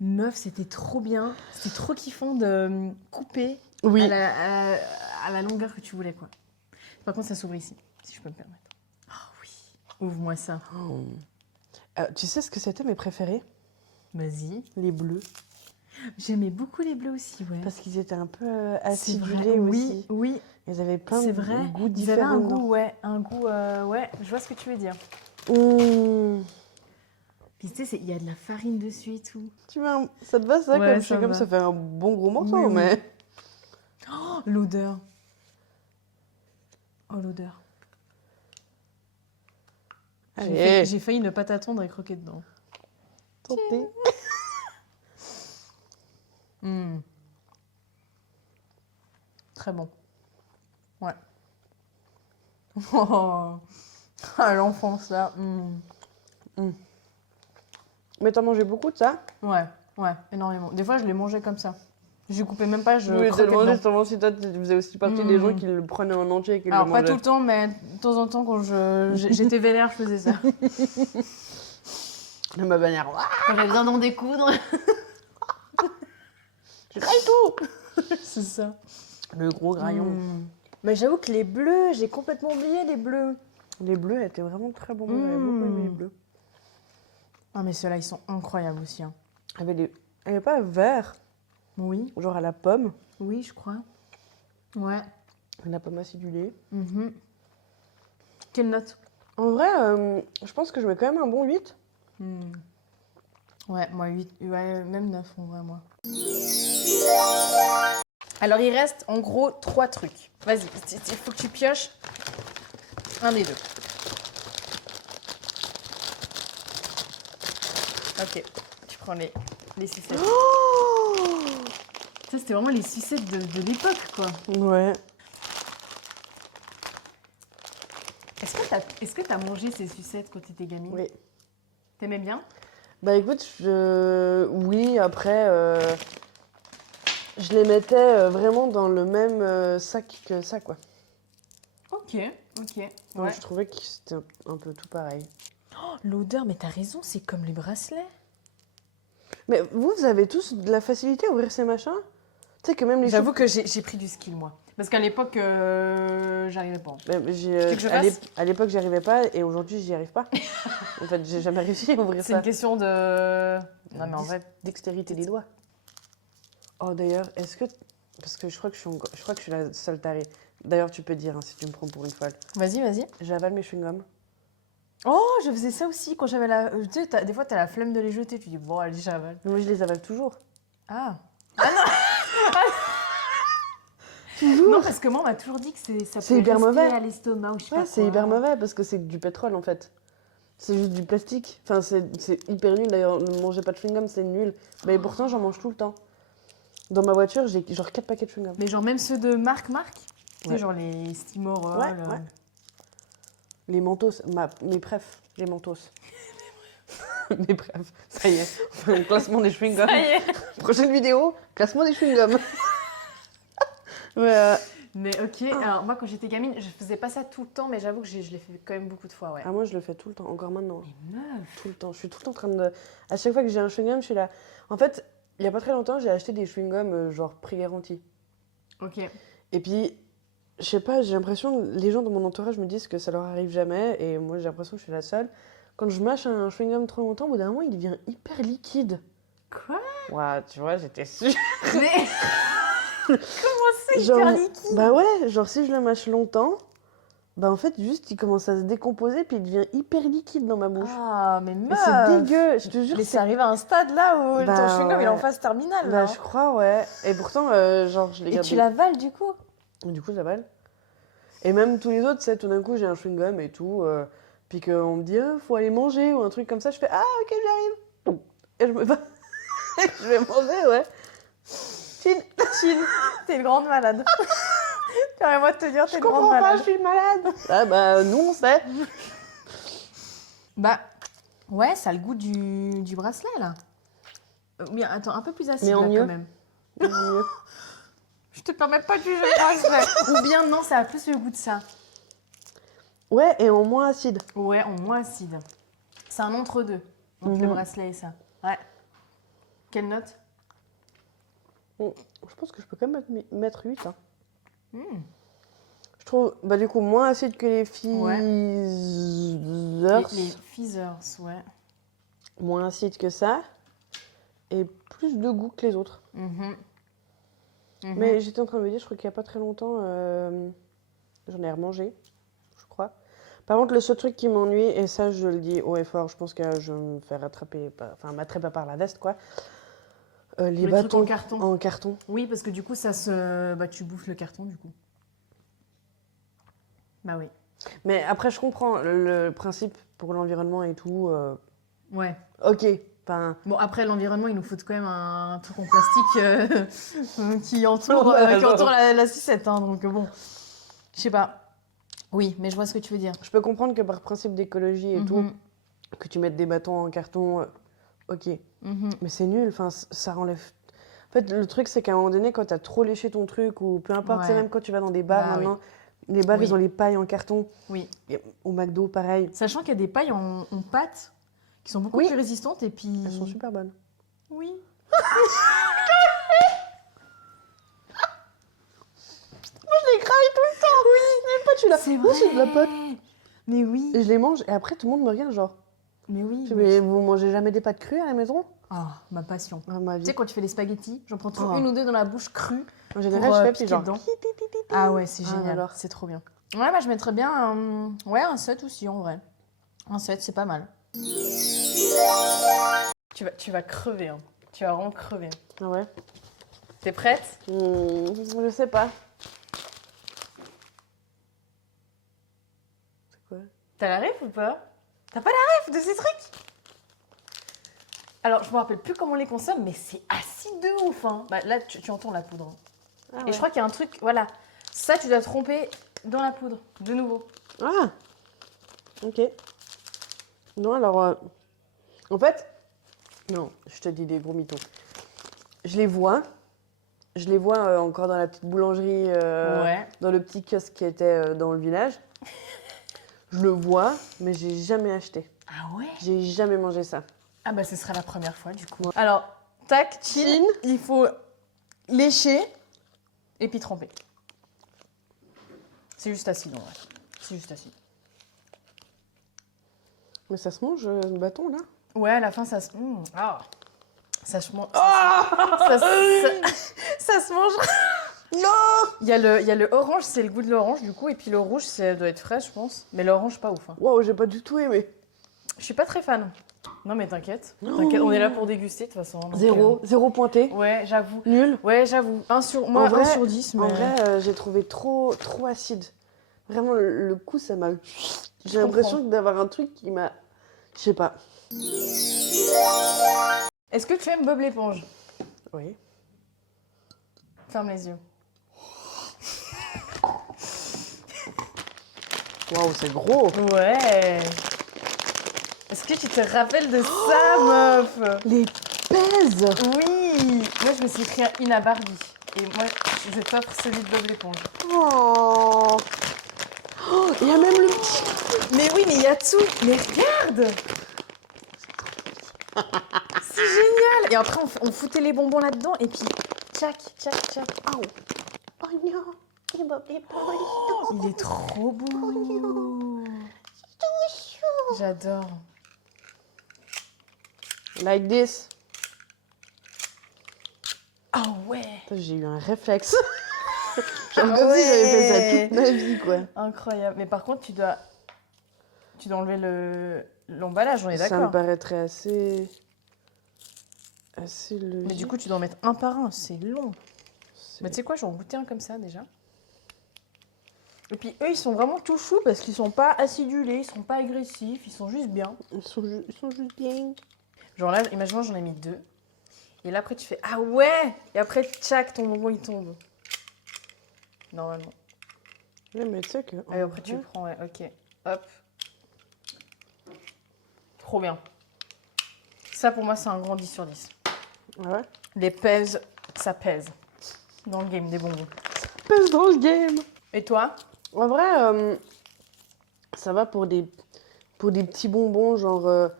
Meuf, c'était trop bien. C'était trop kiffant de couper Oui. à la longueur que tu voulais, quoi. Par contre, ça s'ouvre ici, si je peux me permettre. Ah oui. Ouvre-moi ça. Oh. Tu sais ce que c'était mes préférés? Vas-y. Les bleus. J'aimais beaucoup les bleus aussi, ouais. Parce qu'ils étaient un peu C'est vrai. acidulés Oui, aussi. oui, Ils avaient plein c'est de vrai. goûts Ils avaient différents. un dedans. goût, ouais. Un goût, ouais. Je vois ce que tu veux dire. Mmh. Puis tu sais, il y a de la farine dessus et tout. Tu vois, ça te va ça Ouais, comme ça chewing-gum, va. ça fait un bon gros morceau, Oui, oui. mais... Oh, l'odeur. Oh, l'odeur. Allez, J'ai failli ne pas t'attendre et croquer dedans. tentez. Mmh. Très bon. Ouais. Oh. Ah, l'enfance, là. Mmh. Mais t'en mangeais beaucoup de ça? Ouais, énormément. Des fois, je les mangeais comme ça. Je coupais même pas, je Oui, croquais tellement dedans. justement si toi tu faisais aussi partie des gens qui le prenaient en entier et qui Alors, le pas mangeaient. tout le temps, mais de temps en temps, quand j'étais vénère, je faisais ça. De ma bannière. Quand j'avais besoin d'en découdre. Je graille tout. C'est ça. Le gros graillon. Mais j'avoue que les bleus, j'ai complètement oublié les bleus. Les bleus étaient vraiment très bons. J'avais beaucoup aimé les bleus. Ah, mais ceux-là, ils sont incroyables aussi. Hein. Il y avait pas vert, Oui, genre à la pomme. oui, je crois. Ouais. La pomme acidulée. Quelle note? En vrai, je pense que je mets quand même un bon 8. Ouais, moi 8, ouais, même 9 en vrai, moi. Alors, il reste en gros 3 trucs. Vas-y, il faut que tu pioches un des deux. Ok, tu prends les sucettes. Ça, c'était vraiment les sucettes de l'époque, quoi. Ouais. Est-ce que t'as mangé ces sucettes quand t'étais gamine? Oui. T'aimais bien? Bah écoute, oui, après, je les mettais vraiment dans le même sac que ça, quoi. Ok. Donc, Ouais. je trouvais que c'était un peu tout pareil. Oh, l'odeur, mais t'as raison, c'est comme les bracelets. Mais vous avez tous de la facilité à ouvrir ces machins? Tu sais que même les J'avoue que j'ai pris du skill, moi. Parce qu'à l'époque, j'arrivais pas. choux- que je fasse à l'époque, j'y arrivais pas et aujourd'hui, j'y arrive pas. En fait, j'ai jamais réussi à ouvrir C'est ça. une question de... Non, mais en vrai... Dextérité des doigts. Oh, d'ailleurs, est-ce que... Parce que je crois que je suis la seule tarée. D'ailleurs, tu peux dire hein, si tu me prends pour une folle. Vas-y, vas-y. J'avale mes chewing-gums. Oh, je faisais ça aussi quand j'avais la... Tu sais, des fois, t'as la flemme de les jeter. Tu dis, bon, allez, j'avale. Mais moi, je les avale toujours. Ah. Non, parce que moi, on m'a toujours dit que ça C'est pouvait hyper rester mauvais. à l'estomac ou je sais Ouais, pas c'est quoi. hyper mauvais parce que c'est du pétrole en fait. C'est juste du plastique. Enfin, c'est hyper nul. D'ailleurs, ne mangez pas de chewing-gum, c'est nul. Mais pourtant, j'en mange tout le temps. Dans ma voiture, j'ai genre 4 paquets de chewing-gum. Mais genre même ceux de marque, tu sais, Ouais. genre les Stimorol. Ouais. Les mentos, mes préfs, les mentos. Mes préfs, ça y est, on fait un classement des chewing-gums. Ça y est. Prochaine vidéo, classement des chewing-gums. Mais ok, alors moi quand j'étais gamine, je faisais pas ça tout le temps, mais j'avoue que je l'ai fait quand même beaucoup de fois, ouais. Ah, moi je le fais tout le temps, encore maintenant. Mais meuf. Tout le temps, je suis tout le temps en train de... À chaque fois que j'ai un chewing-gum, je suis là... En fait, il y a pas très longtemps, j'ai acheté des chewing-gums genre prix garanti. Ok. Et puis, je sais pas, j'ai l'impression, les gens dans mon entourage me disent que ça leur arrive jamais, et moi j'ai l'impression que je suis la seule. Quand je mâche un chewing-gum trop longtemps, au bout d'un moment, il devient hyper liquide. Quoi? Ouais, tu vois, j'étais sûre. Mais... Comment c'est Genre, hyper liquide? bah ouais, genre si je le mâche longtemps, bah en fait, juste il commence à se décomposer, puis il devient hyper liquide dans ma bouche. Ah, mais Et meuf. c'est dégueu, je te jure. Mais ça arrive à un stade là où Bah, ton chewing-gum il est en ouais. phase terminale. Bah, là. je crois, ouais. Et pourtant, genre, je l'ai Et gardé. tu l'avales du coup? Du coup, j'avale. Et même tous les autres, tu sais, tout d'un coup, j'ai un chewing-gum et tout. Puis qu'on me dit, ah, faut aller manger ou un truc comme ça. Je fais, ah, ok, j'arrive. Et je me vais. Je vais manger, ouais. Chill. Chill. T'es une grande malade. Permets-moi de te dire, t'es Je une grande comprends pas, malade. je suis malade. Ah, bah, nous, on sait. Bah, ouais, ça a le goût du bracelet là. Bien, attends, un peu plus acide Mais en là mieux. quand même. Je te permets pas de juger le bracelet. Ou bien non, ça a plus le goût de ça. Ouais, et en moins acide. Ouais, en moins acide. C'est un entre-deux entre le bracelet et ça. Ouais. Quelle note? Je pense que je peux quand même mettre 8. Hein. Hmm. Je trouve, bah, du coup, moins acide que les Ouais. Fizzers. Les Fizzers, ouais. Moins acide que ça. Et plus de goût que les autres. Mhm. Mhm. Mais j'étais en train de me dire, je crois qu'il n'y a pas très longtemps, j'en ai remangé, je crois. Par contre, le seul truc qui m'ennuie, et ça je le dis haut et fort, je pense que je vais me faire attraper, enfin m'attraper par la veste, quoi. Les Les trucs bâtons en carton. en carton. Oui, parce que du coup, ça se... Bah, tu bouffes le carton, du coup. Bah oui. Mais après, je comprends le principe pour l'environnement et tout. Ouais. Ok, enfin... Bon, après, l'environnement, il nous faut quand même un truc en plastique qui entoure, Ouais, qui genre. entoure la sucette, hein, donc bon. Je sais pas. Oui, mais je vois ce que tu veux dire. Je peux comprendre que par principe d'écologie et tout, Mhm. que tu mettes des bâtons en carton, ok. Mhm. Mais c'est nul, enfin, ça enlève... En fait, le truc, c'est qu'à un moment donné, quand t'as trop léché ton truc, ou peu importe, Ouais. c'est même quand tu vas dans des bars Bah maintenant, les bars, Oui. ils ont les pailles en carton. Oui. Et au McDo, pareil. Sachant qu'il y a des pailles en pâte qui sont beaucoup Oui. plus résistantes et puis... Elles sont super bonnes. Oui. Je les graille tout le temps. Oui. Même pas, tu l'as. C'est Moi, vrai. c'est de la pâte. Mais oui. Et je les mange, et après, tout le monde me regarde, genre. Mais oui. Je fais, mais vous mangez jamais des pâtes crues à la maison? Ah, ma passion. Ah, ma Tu vie. sais, quand tu fais les spaghettis, j'en prends toujours Oh. une ou deux dans la bouche crue. En général, pour, je fais, piquer puis genre. dedans. pi, pi, pi, pi, pi. Ah ouais, c'est Ah, génial. j'adore. C'est trop bien. Ouais, bah, je mettrais bien un 7 aussi, en vrai. Un 7, c'est pas mal. Tu vas crever, hein. Tu vas vraiment crever. Ah ouais. T'es prête? Je sais pas. C'est quoi? T'as la ref ou pas? T'as pas la ref de ces trucs? Alors, je me rappelle plus comment on les consomme, mais c'est acide de ouf, hein. Bah, là, tu entends la poudre. Hein. Ah, Et ouais. je crois qu'il y a un truc, voilà. Ça, tu dois tromper dans la poudre, de nouveau. Ah. Ok. Non, alors. En fait. Non, je te dis des gros mythos. Je les vois. Je les vois encore dans la petite boulangerie, Ouais. dans le petit kiosque qui était dans le village. Je le vois, mais j'ai jamais acheté. Ah ouais? J'ai jamais mangé ça. Ah bah, ce sera la première fois, du coup. Alors, tac, chin, Chin. il faut léché et puis trempé. C'est juste acide en vrai. C'est juste acide. Mais ça se mange, le bâton, là? Ouais, à la fin, ça se... Ça se mange... ça se mange... Non! Il y a le orange, c'est le goût de l'orange, du coup. Et puis le rouge, ça doit être frais, je pense. Mais l'orange, pas ouf. Hein. Waouh, j'ai pas du tout aimé. Je suis pas très fan. Non, mais t'inquiète. T'inquiète, on est là pour déguster, de toute façon. Donc, Zéro pointé. Ouais, j'avoue. Nul. Ouais, j'avoue. Moi, En vrai, 1 sur 10, mais... En vrai, j'ai trouvé trop acide. Vraiment, le coup, ça m'a... J'ai Je l'impression comprends. d'avoir un truc qui m'a... Je sais pas. Est-ce que tu aimes Bob l'éponge? Oui. Ferme les yeux. Waouh, c'est gros. Ouais. Est-ce que tu te rappelles de ça, meuf? Les pèses. Oui. Moi, je me suis écrit un Ina Barbie. Et moi, je t'offre celui de Bob l'éponge. Oh. Oh, il y a même le petit... Mais oui, mais il y a tout. Mais regarde. C'est génial. Et après, on foutait les bonbons là-dedans. Et puis, tchac, tchac, tchac. Oh. Oh non. Il Il est trop beau. J'adore. Like this. Ah ouais. Putain, j'ai eu un réflexe. Genre comme si j'avais fait ça toute ma vie, quoi. Incroyable. Mais par contre, tu dois enlever l'emballage, on est Ça me d'accord. paraîtrait assez logique. Mais du coup, tu dois en mettre un par un, c'est long. Mais tu sais quoi, j'en goûtais un comme ça déjà. Et puis eux, ils sont vraiment tout choux parce qu'ils sont pas acidulés, ils sont pas agressifs, ils sont juste bien. Ils sont juste bien. Genre là, imaginons, j'en ai mis 2. Et là, après, tu fais ah ouais. Et après, tchac, ton bonbon, il tombe. Normalement. Ouais, mais tu sais que... Et après, tu le prends, ouais, ok. Hop. Trop bien. Ça, pour moi, c'est un grand 10 sur 10. Ouais. Les pèses, ça pèse. Dans le game des bonbons. Pèse dans le game. Et toi? En vrai, ça va pour des petits bonbons, genre...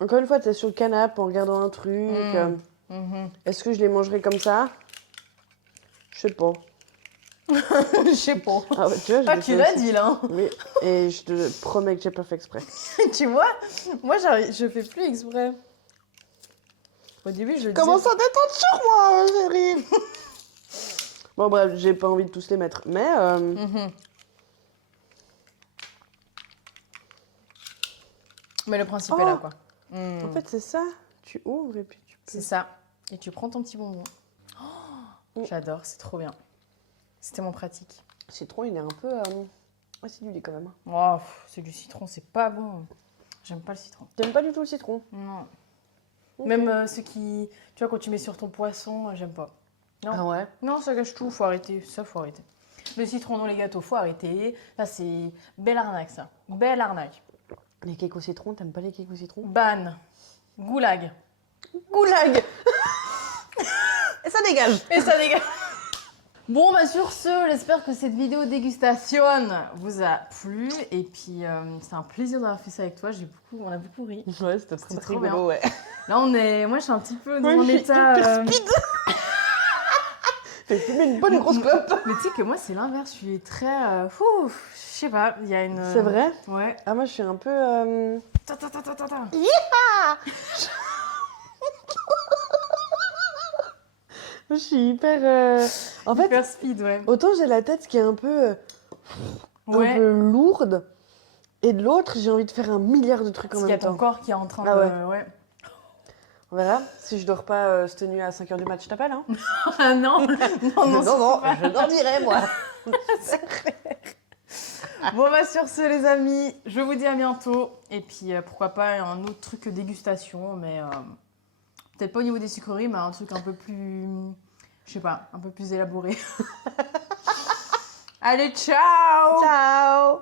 encore une fois, t'es sur le canapé en regardant un truc. Est-ce que je les mangerais comme ça? Je sais pas. Je sais pas. Ah, ouais, tu vois, je Ah, l'ai tu fait l'as aussi. dit là. Hein. Oui, et je te promets que j'ai pas fait exprès. Tu vois? Moi, je fais plus exprès. Au début, je Comment disais... ça détendre sur moi, chérie? Bon, bref, j'ai pas envie de tous les mettre. Mais, Mais le principe est là, quoi. en fait, c'est ça. Tu ouvres et puis tu peux... C'est ça. Et tu prends ton petit bonbon. Oh, j'adore, c'est trop bien. C'est tellement pratique. Le citron, il est un peu acidulé quand même. Oh, c'est du citron, c'est pas bon. J'aime pas le citron. T'aimes pas du tout le citron? Non. Ok. Même ceux qui... Tu vois, quand tu mets sur ton poisson, j'aime pas. Non. Ah ouais? Non, ça gâche tout, faut arrêter. Ça, faut arrêter. Le citron dans les gâteaux, faut arrêter. Ça, c'est belle arnaque, ça. Belle arnaque. Les cakes au citron, t'aimes pas les cakes au citron? Ban. Goulag. Goulag. Et ça dégage. Et ça dégage. Bon, bah sur ce, j'espère que cette vidéo dégustation vous a plu. Et puis, c'est un plaisir d'avoir fait ça avec toi. On a beaucoup ri. Ouais, c'était C'était très trop rigolo, ouais. Là, moi, je suis un petit peu dans Ouais, mon je suis état... hyper speed. Fais fumer une bonne grosse clope. Mais tu sais que moi, c'est l'inverse. Je suis très... je sais pas, il y a une... C'est vrai? Ouais. Ah, moi, je suis un peu... Ta, ta, ta, ta, ta, ta. Je suis hyper... En fait, Hyper speed, ouais. autant j'ai la tête qui est un peu lourde, et de l'autre, j'ai envie de faire un milliard de trucs en Parce qu'il y a même ton temps. corps qui est en train Ah de... Ouais. On verra. Si je dors pas cette nuit à 5h du match, je t'appelle, hein? Ah non. Non, non, je dormirai, moi. Bon, bah sur ce, les amis, je vous dis à bientôt. Et puis, pourquoi pas un autre truc dégustation, mais peut-être pas au niveau des sucreries, mais un truc un peu plus... Je sais pas, un peu plus élaboré. Allez, ciao! Ciao.